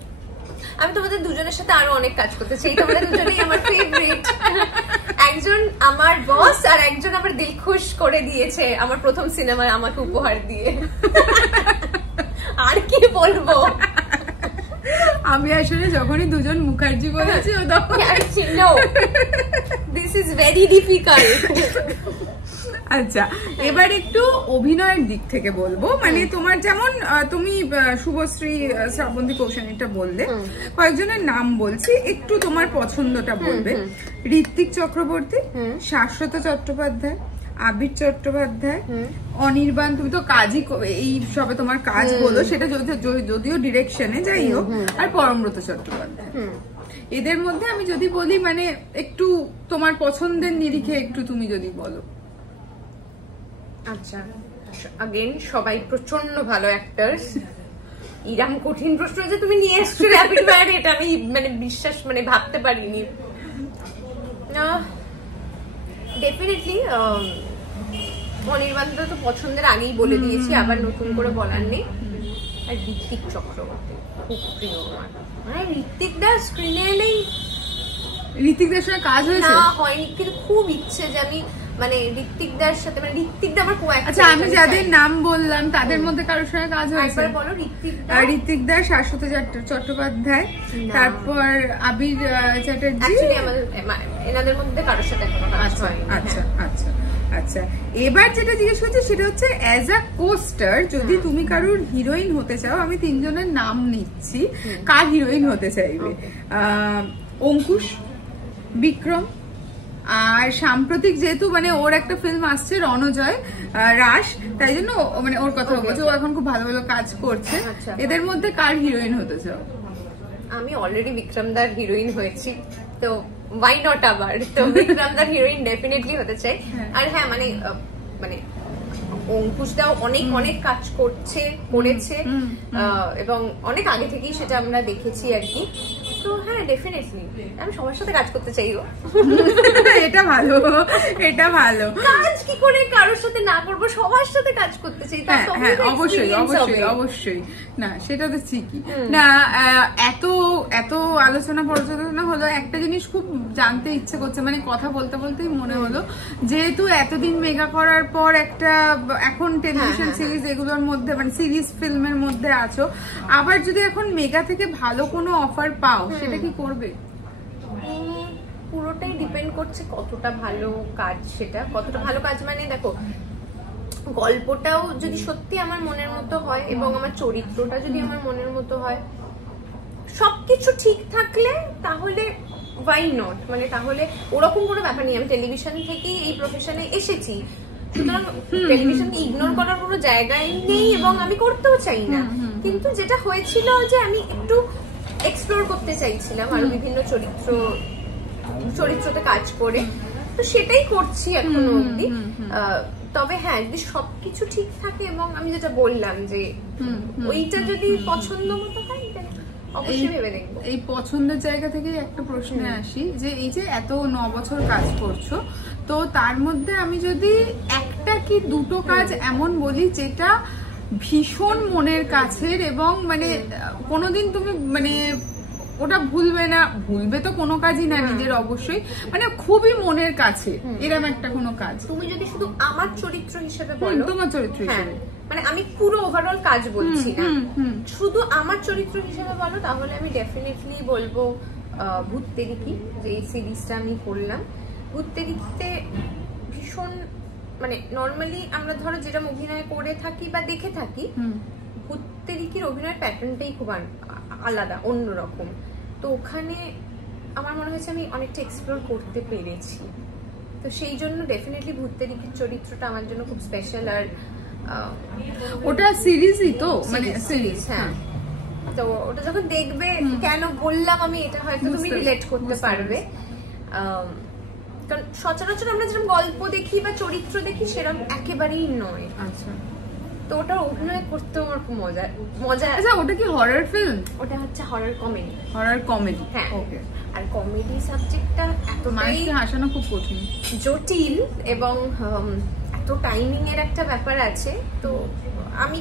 আমি তোমাদের দুজনের সাথে আরো অনেক কাজ করতে চাই, তোমাদের দুজনেই আমার ফেভারিট। একজন আমার বস আর একজন আমার দিল খুশ করে দিয়েছে আমার প্রথম সিনেমায় আমাকে উপহার দিয়ে। আর কি বলবো, আমি আসলে যখনই দুজন মুখার্জি বলেছি, দিস ইজ ভেরি ডিফিকাল্ট। আচ্ছা, এবার একটু অভিনয়ের দিক থেকে বলবো। মানে তোমার যেমন তুমি শুভশ্রী, শ্রাবন্তী, কৌশানীটা বললে, কয়েকজনের নাম বলছি, একটু তোমার পছন্দটা বলবে। ঋত্বিক চক্রবর্তী, শাশ্বত চট্টোপাধ্যায়, আবির চট্টোপাধ্যায়, অনির্বাণ, তুমি তো কাজই এই সবে তোমার কাজ বলো, সেটা যদিও ডিরেকশনে, যাই হোক, আর পরমব্রত চট্টোপাধ্যায়। এদের মধ্যে আমি যদি বলি মানে একটু তোমার পছন্দের নিরিখে একটু তুমি যদি বলো। আচ্ছা, अगेन সবাই প্রচন্ড ভালো অ্যাক্টরস। ইরাম কঠিন প্রশ্ন যে তুমি নিয়ে এসছো র‍্যাপিড ফায়ার, এটা আমি মানে বিশ্বাস মানে ভাবতে পারিনি। ডেফিনেটলি অনির্বাণটা তো পছন্দের আগেই বলে দিয়েছি, আবার নতুন করে বলার নেই। আর ঋত্বিক চক্রবর্তী খুব প্রিয় আমার। মানে ঋত্বিক দা স্ক্রিনে এলেই, ঋত্বিকদার সঙ্গে কাজ হয়েছে না হয়নি, কিন্তু খুব ইচ্ছে যে আমি মানে ঋত্বিকদার সাথে, মানে ঋত্বিকদা আমার কো অ্যাক্টর। আচ্ছা, আমি যাদের নাম বললাম তাদের মধ্যে কারোর সঙ্গে কাজ হয়েছে? একবার বলো। ঋত্বিকদা, শাশ্বত চট্টোপাধ্যায়, তারপর আবির চ্যাটার্জি। অ্যাকচুয়ালি আমাদের এনাদের মধ্যে কারোর সাথে কোনো কাজ হয়নি। আচ্ছা আচ্ছা, আচ্ছা, এবার যেটা জিজ্ঞেস করছে সেটা হচ্ছে অ্যাজ আ কোস্টার যদি তুমি কারোর হিরোইন হতে চাও, আমি 3 জনের নাম নিচ্ছি, কার হিরোইন হতে চাইবে? অঙ্কুশ, বিক্রম, আর সাম্প্রতিক যেহেতু মানে ওর একটা ফিল্ম আসছে রণজয়, রাশ, তাই জন্য মানে ওর কথা বলছে, ও এখন খুব ভালো ভালো কাজ করছে। এদের মধ্যে কার হিরোইন হতে চাও? আমি অলরেডি বিক্রমদার হিরোইন হয়েছি, তো ওয়াই নট আবার, তো বিক্রমদার হিরোইন ডেফিনেটলি হতে চাই। আর হ্যাঁ মানে মানে অঙ্কুশদাও অনেক অনেক কাজ করেছে এবং অনেক আগে থেকেই সেটা আমরা দেখেছি আর কি। তো হ্যাঁ ডেফিনেটলি আমি সবার সাথে কাজ করতে চাইবো। এটা ভালো, এটা ভালো। কাজ কি করে কারোর সাথে না করবো, সবার সাথে কাজ করতে চাই। হ্যাঁ অবশ্যই অবশ্যই অবশ্যই, না সেটা তো ঠিকই। না এত এত আলোচনা পর্যালোচনা হলো, একটা জিনিস খুব জানতে ইচ্ছে করছে, মানে কথা বলতে বলতেই মনে হলো, যেহেতু এতদিন মেগা করার পর একটা এখন টেলিভিশন সিরিজ এগুলোর মধ্যে মানে সিরিজ ফিল্মের মধ্যে আছো, আবার যদি এখন মেগা থেকে ভালো কোনো অফার পাও সেটা কি করবে? পুরোটাই ডিপেন্ড করছে কতটা ভালো কাজ, সেটা কতটা ভালো কাজ মানে দেখো গল্পটাও যদি সত্যি আমার মনের মতো হয় এবং আমার চরিত্রটা যদি আমার মনের মতো হয়, সবকিছু ঠিক থাকলে তাহলে ওয়াই নট, মানে তাহলে ওরকম কোনো ব্যাপার নেই। আমি টেলিভিশন থেকেই এই প্রফেশনে এসেছি, সুতরাং টেলিভিশনকে ইগনোর করার কোনো জায়গায় নেই এবং আমি করতেও চাই না। কিন্তু যেটা হয়েছিল যে আমি একটু এক্সপ্লোর করতে চাইছিলাম আরো বিভিন্ন চরিত্রতে কাজ করে, তো সেটাই করছি এখনো অব্দি। তবে হ্যাঁ যদি সবকিছু ঠিক থাকে এবং আমি যেটা বললাম যে ওইটা যদি পছন্দ মতো হয় অবশ্যই ভেবে দেখবো। এই পছন্দের জায়গা থেকে একটা প্রশ্নে আসি, যে এই যে এত 9 বছর কাজ করছো, তো তার মধ্যে আমি যদি একটা কি দুটো কাজ এমন বলি যেটা ভীষণ মনের কাছের এবং মানে কোনোদিন তুমি মানে ওটা ভুলবে না, ভুলবে তো কোনো কাজই না নিজের অবশ্যই, মানে খুবই মনের কাছে এরকম একটা কোনো কাজ। তুমি যদি শুধু আমার চরিত্র হিসেবে বলো, তোমার চরিত্র হিসেবে, মানে আমি পুরো ওভারঅল কাজ বলছি না, শুধু আমার চরিত্র হিসেবে বলো, তাহলে আমি ডেফিনেটলি বলবো ভূত তেরিকি, যে এই সিরিজটা আমি করলাম। ভূত তেরিকিতে ভীষণ মানে নর্মালি আমরা ধরো যেটা অভিনয় করে থাকি বা দেখে থাকি, ভূত তেরিকির অভিনয়ের প্যাটার্নটাই খুব আলাদা, অন্যরকম। তো ওখানে আমার মনে হয়েছে আমি অনেকটা এক্সপ্লোর করতে পেরেছি, তো সেই জন্য ডেফিনেটলি ভূত তেরিকির চরিত্রটা আমার জন্য খুব স্পেশাল। আর ওটা সিরিজই তো, মানে সিরিজ, হ্যাঁ, তো ওটা যখন দেখবে কেন বললাম আমি এটা, হয়তো তুমি রিলেট করতে পারবে। কারণ সচরাচর আমরা যেরকম গল্প দেখি বা চরিত্র দেখি সেরকম একেবারেই নয়। আচ্ছা, তো ওটা অভিনয় করতে আমার খুব মজা। আচ্ছা, ওটা কি হরর ফিল্ম? ওটা হচ্ছে হরর কমেডি। হরর কমেডি, হ্যাঁ। ওকে। আর কমেডি সাবজেক্টটা এতটাই হাসানো খুব কঠিন, জটিল এবং এত টাইমিং এর একটা ব্যাপার আছে, তো আমি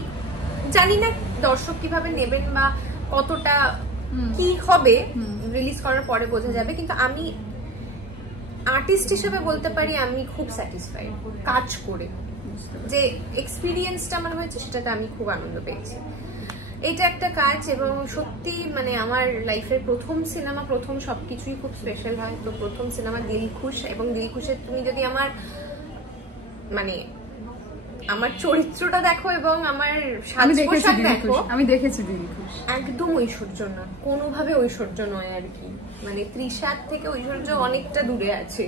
জানি না দর্শক কিভাবে নেবেন বা কতটা কি হবে, রিলিজ করার পরে বোঝা যাবে। কিন্তু আমি আর্টিস্ট হিসেবে বলতে পারি আমি খুব স্যাটিসফাইড কাজ করে, যে এক্সপিরিয়েন্সটা আমার হয়েছে সেটাতে আমি খুব আনন্দ পেয়েছি। এটা একটা কাজ এবং সত্যি মানে আমার লাইফের প্রথম সিনেমা, প্রথম সবকিছুই খুব স্পেশাল হয়। তো প্রথম সিনেমা দিলখুশ, এবং দিলখুশের তুমি যদি আমার মানে আমার চরিত্রটা দেখো এবং আমার সাজপোশাক দেখো, আমি দেখেছি দিলখুশ, একদম ঐশ্বর্য না, কোনোভাবে ঐশ্বর্য নয় আর কি, মানে তৃষার থেকে ঐশ্বর্য অনেকটা দূরে আছে।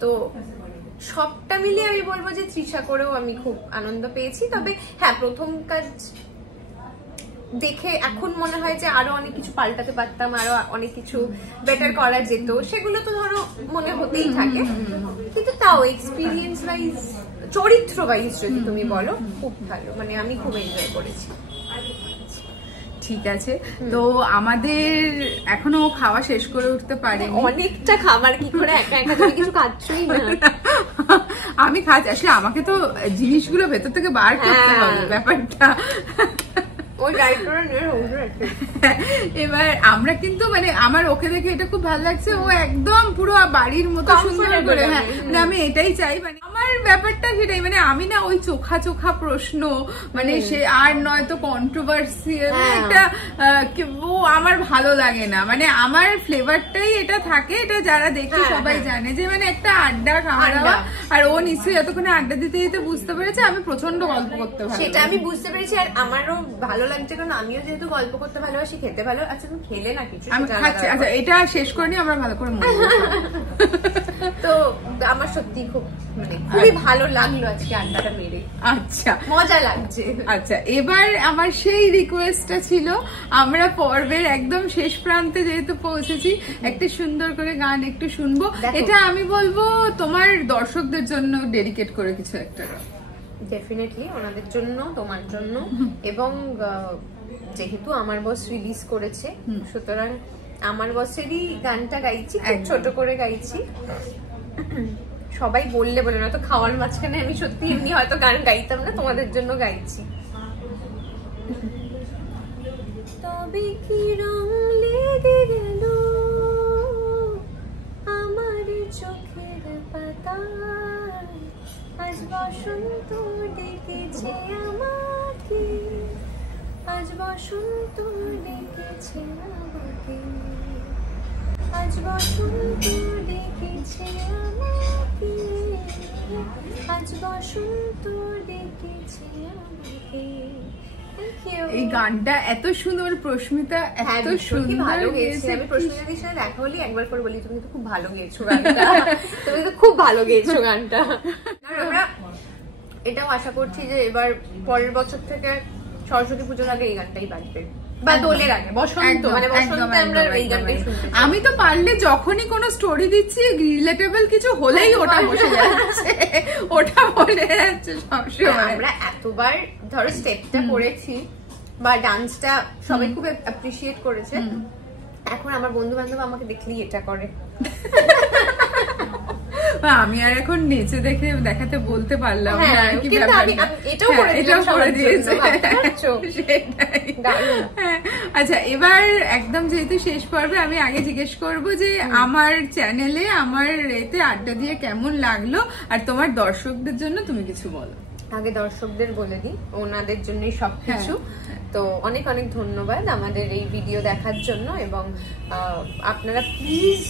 তো সবটা মিলিয়ে আমি বলবো যে তৃষা করেও আমি খুব আনন্দ পেয়েছি। তবে হ্যাঁ, প্রথম কাজ দেখে এখন মনে হয় যে আরো অনেক কিছু পাল্টাতে পারতাম, আরো অনেক কিছু বেটার করা যেত, সেগুলো তো ধরো মনে হতেই থাকে। কিন্তু তাও এক্সপিরিয়েন্স ওয়াইজ, চরিত্র ওয়াইজ যদি তুমি বলো, খুব ভালো, মানে আমি খুব এনজয় করেছি। ঠিক আছে, তো আমাদের এখনো খাওয়া শেষ করে উঠতে পারি, অনেকটা খাবার কি করে একা একা তুমি কিছু খাচ্ছই না। আমি খাচ্ছি, আসলে আমাকে তো জিনিসগুলো ভেতর থেকে বার করতে হবে ব্যাপারটা। ওই ডাইরেক্টরের নিয়ে এবার আমরা কিন্তু মানে আমার ওকে দেখে এটা খুব ভালো লাগছে, ও একদম পুরো বাড়ির মতো সুন্দর করে। হ্যাঁ মানে আমি এটাই চাই, মানে আমার ব্যাপারটা সেটাই, মানে আমি না ওই চোখা চোখা প্রশ্ন মানে সে আর নয়তো কন্ট্রোভার্সিয়াল একটা ও আমার ভালো লাগে না। মানে আমার ফ্লেভারটাই এটা থাকে, এটা যারা দেখে সবাই জানে যে মানে একটা আড্ডা খাওয়া দাওয়া। আর ও নিশ্চয়ই এতক্ষণে আড্ডা দিতে দিতে বুঝতে পেরেছে আমি প্রচন্ড গল্প করতে ভালো, সেটা আমি বুঝতে পেরেছি। আর আমারও ভালো লাগছে কারণ আমিও যেহেতু গল্প করতে ভালোবাসি, খেতে ভালো। আচ্ছা তুমি খেলে না কিছু? আচ্ছা এটা শেষ করে নি, আমরা ভালো করে তো আমার সত্যি খুব মানে খুবই ভালো লাগলো আজকে আড্ডাটা মেরে। আচ্ছা মজা লাগছে। আচ্ছা এবার আমার সেই রিকোয়েস্টটা ছিল, আমরা পর্বের একদম শেষ প্রান্তে যেহেতু পৌঁছেছি, একটা সুন্দর করে গান একটু শুনবো। এটা আমি বলবো তোমার দর্শকদের জন্য ডেডিকেট করে কিছু একটা। ডেফিনেটলি ওনাদের জন্য, তোমার জন্য, এবং যেহেতু আমার বস রিলিজ করেছে সুতরাং আমার বসেরই গানটা গাইছি, ছোট করে গাইছি। সবাই বললে বলে না তো, খাওয়ার মাঝখানে আমি সত্যি এমনি হয়তো গান গাইতাম না, তোমাদের জন্য গাইছি। তবে কি রং লেগে গেল আমার চোখের পাতায়, আজ বসন্ত ডেকেছে আমাকে, আজ বসন্ত ডেকেছে আমাকে, আজ বসন্ত ডেকেছে আমাকে, আজ বসন্ত ডেকেছে আমাকে। এই গানটা এত সুন্দর, প্রস্মিতা এত সুন্দর ভালো গেয়েছে। আমি প্রস্মিতার সাথে দেখা হলি একবার করে বলি তুমি তো খুব ভালো গেয়েছো গানটা, তুমি তো খুব ভালো গেয়েছো গানটা। আমরা এটাও আশা করছি যে এবার পরের বছর থেকে সরস্বতী পুজোর আগে এই গানটাই বাজবে, বা দোলের আগে, বসন্ত মানে বসন্তে আমরা এই গানটাই শুনতে। আমি তো পারলে যখনই কোনো স্টোরি দিচ্ছি রিলেটেবল কিছু হলেই ওটা বসে যাচ্ছে, ওটা বলে যাচ্ছে সবসময়। আমরা এতবার ধরো স্টেপটা করেছি বা ডান্সটা সবাই খুব অ্যাপ্রিশিয়েট করেছে, এখন আমার বন্ধু বান্ধব আমাকে দেখলেই এটা করে। আমি আর এখন নেচে দেখে দেখাতে বলতে পারলাম না আর কি, এটাও করে দিয়েছে। আচ্ছা এবার একদম যেহেতু শেষ পর্বে, আমি আগে জিজ্ঞেস করব যে আমার চ্যানেলে আমার এতে আড্ডা দিয়ে কেমন লাগলো, আর তোমার দর্শকদের জন্য তুমি কিছু বলো। আগে দর্শকদের বলে দিই, ওনাদের জন্যই সবকিছু। তো অনেক অনেক ধন্যবাদ আমাদের এই ভিডিও দেখার জন্য, এবং আপনারা প্লিজ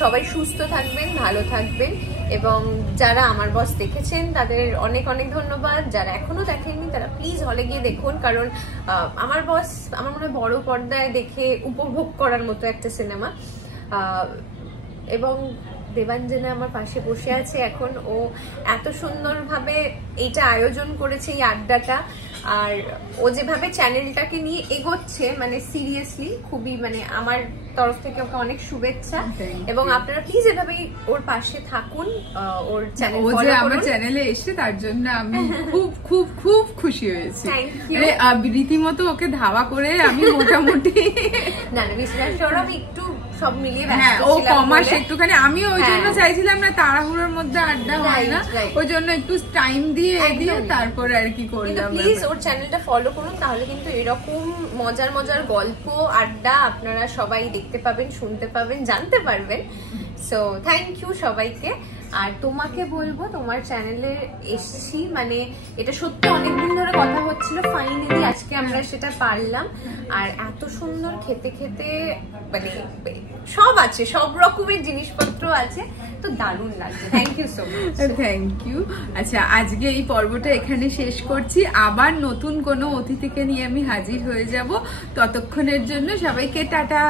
সবাই সুস্থ থাকবেন, ভালো থাকবেন, এবং যারা আমার বস দেখেছেন তাদের অনেক অনেক ধন্যবাদ। যারা এখনো দেখেননি তারা প্লিজ হলে গিয়ে দেখুন, কারণ আমার বস আমার মনে হয় বড় পর্দায় দেখে উপভোগ করার মতো একটা সিনেমা। এবং দেবাঞ্জনা আমার পাশে বসে আছে এখন, ও এত সুন্দরভাবে এইটা আয়োজন করেছে এই আড্ডাটা, আর ও যেভাবে চ্যানেলটাকে নিয়ে এগোচ্ছে মানে সিরিয়াসলি খুবই, মানে আমার তরফ থেকে ওকে অনেক শুভেচ্ছা। এবং আপনারা প্লিজ এভাবেই ওর পাশে থাকুন, ওর চ্যানেল ফলো করুন। আমার চ্যানেলে এসে তার জন্য আমি খুব খুব খুব খুশি হয়েছি, রীতিমতো ওকে ধাওয়া করে আমি মোটামুটি না বিশ্বাস করো আমি একটু সব মিলিয়ে ও কমাস একটুখানি, আমি ওই জন্য চাইছিলাম না তাড়াহুড়োর মধ্যে আড্ডা হয় না, ওই জন্য একটু টাইম দিয়ে তারপর আর কি করলাম। প্লিজ ওর চ্যানেলটা ফলো করুন, তাহলে কিন্তু এরকম মজার মজার গল্প আড্ডা আপনারা সবাই দেখতে পাবেন, শুনতে পাবেন, জানতে পারবেন। সো থ্যাংক ইউ সবাইকে। আর তোমাকে বলবো, তোমার চ্যানেলে এসছি মানে এটা সত্যি অনেকদিন ধরে কথা হচ্ছিল, ফাইনালি আজকে আমরা সেটা পারলাম। আর এত সুন্দর খেতে খেতে মানে সব আছে, সব রকমের জিনিসপত্র আছে, তো দারুণ লাগছে। Thank you so much. Thank you. আচ্ছা আজকে এই পর্বটা এখানে শেষ করছি, আবার নতুন কোনো অতিথিকে নিয়ে আমি হাজির হয়ে যাব। ততক্ষণের জন্য সবাইকে টাটা।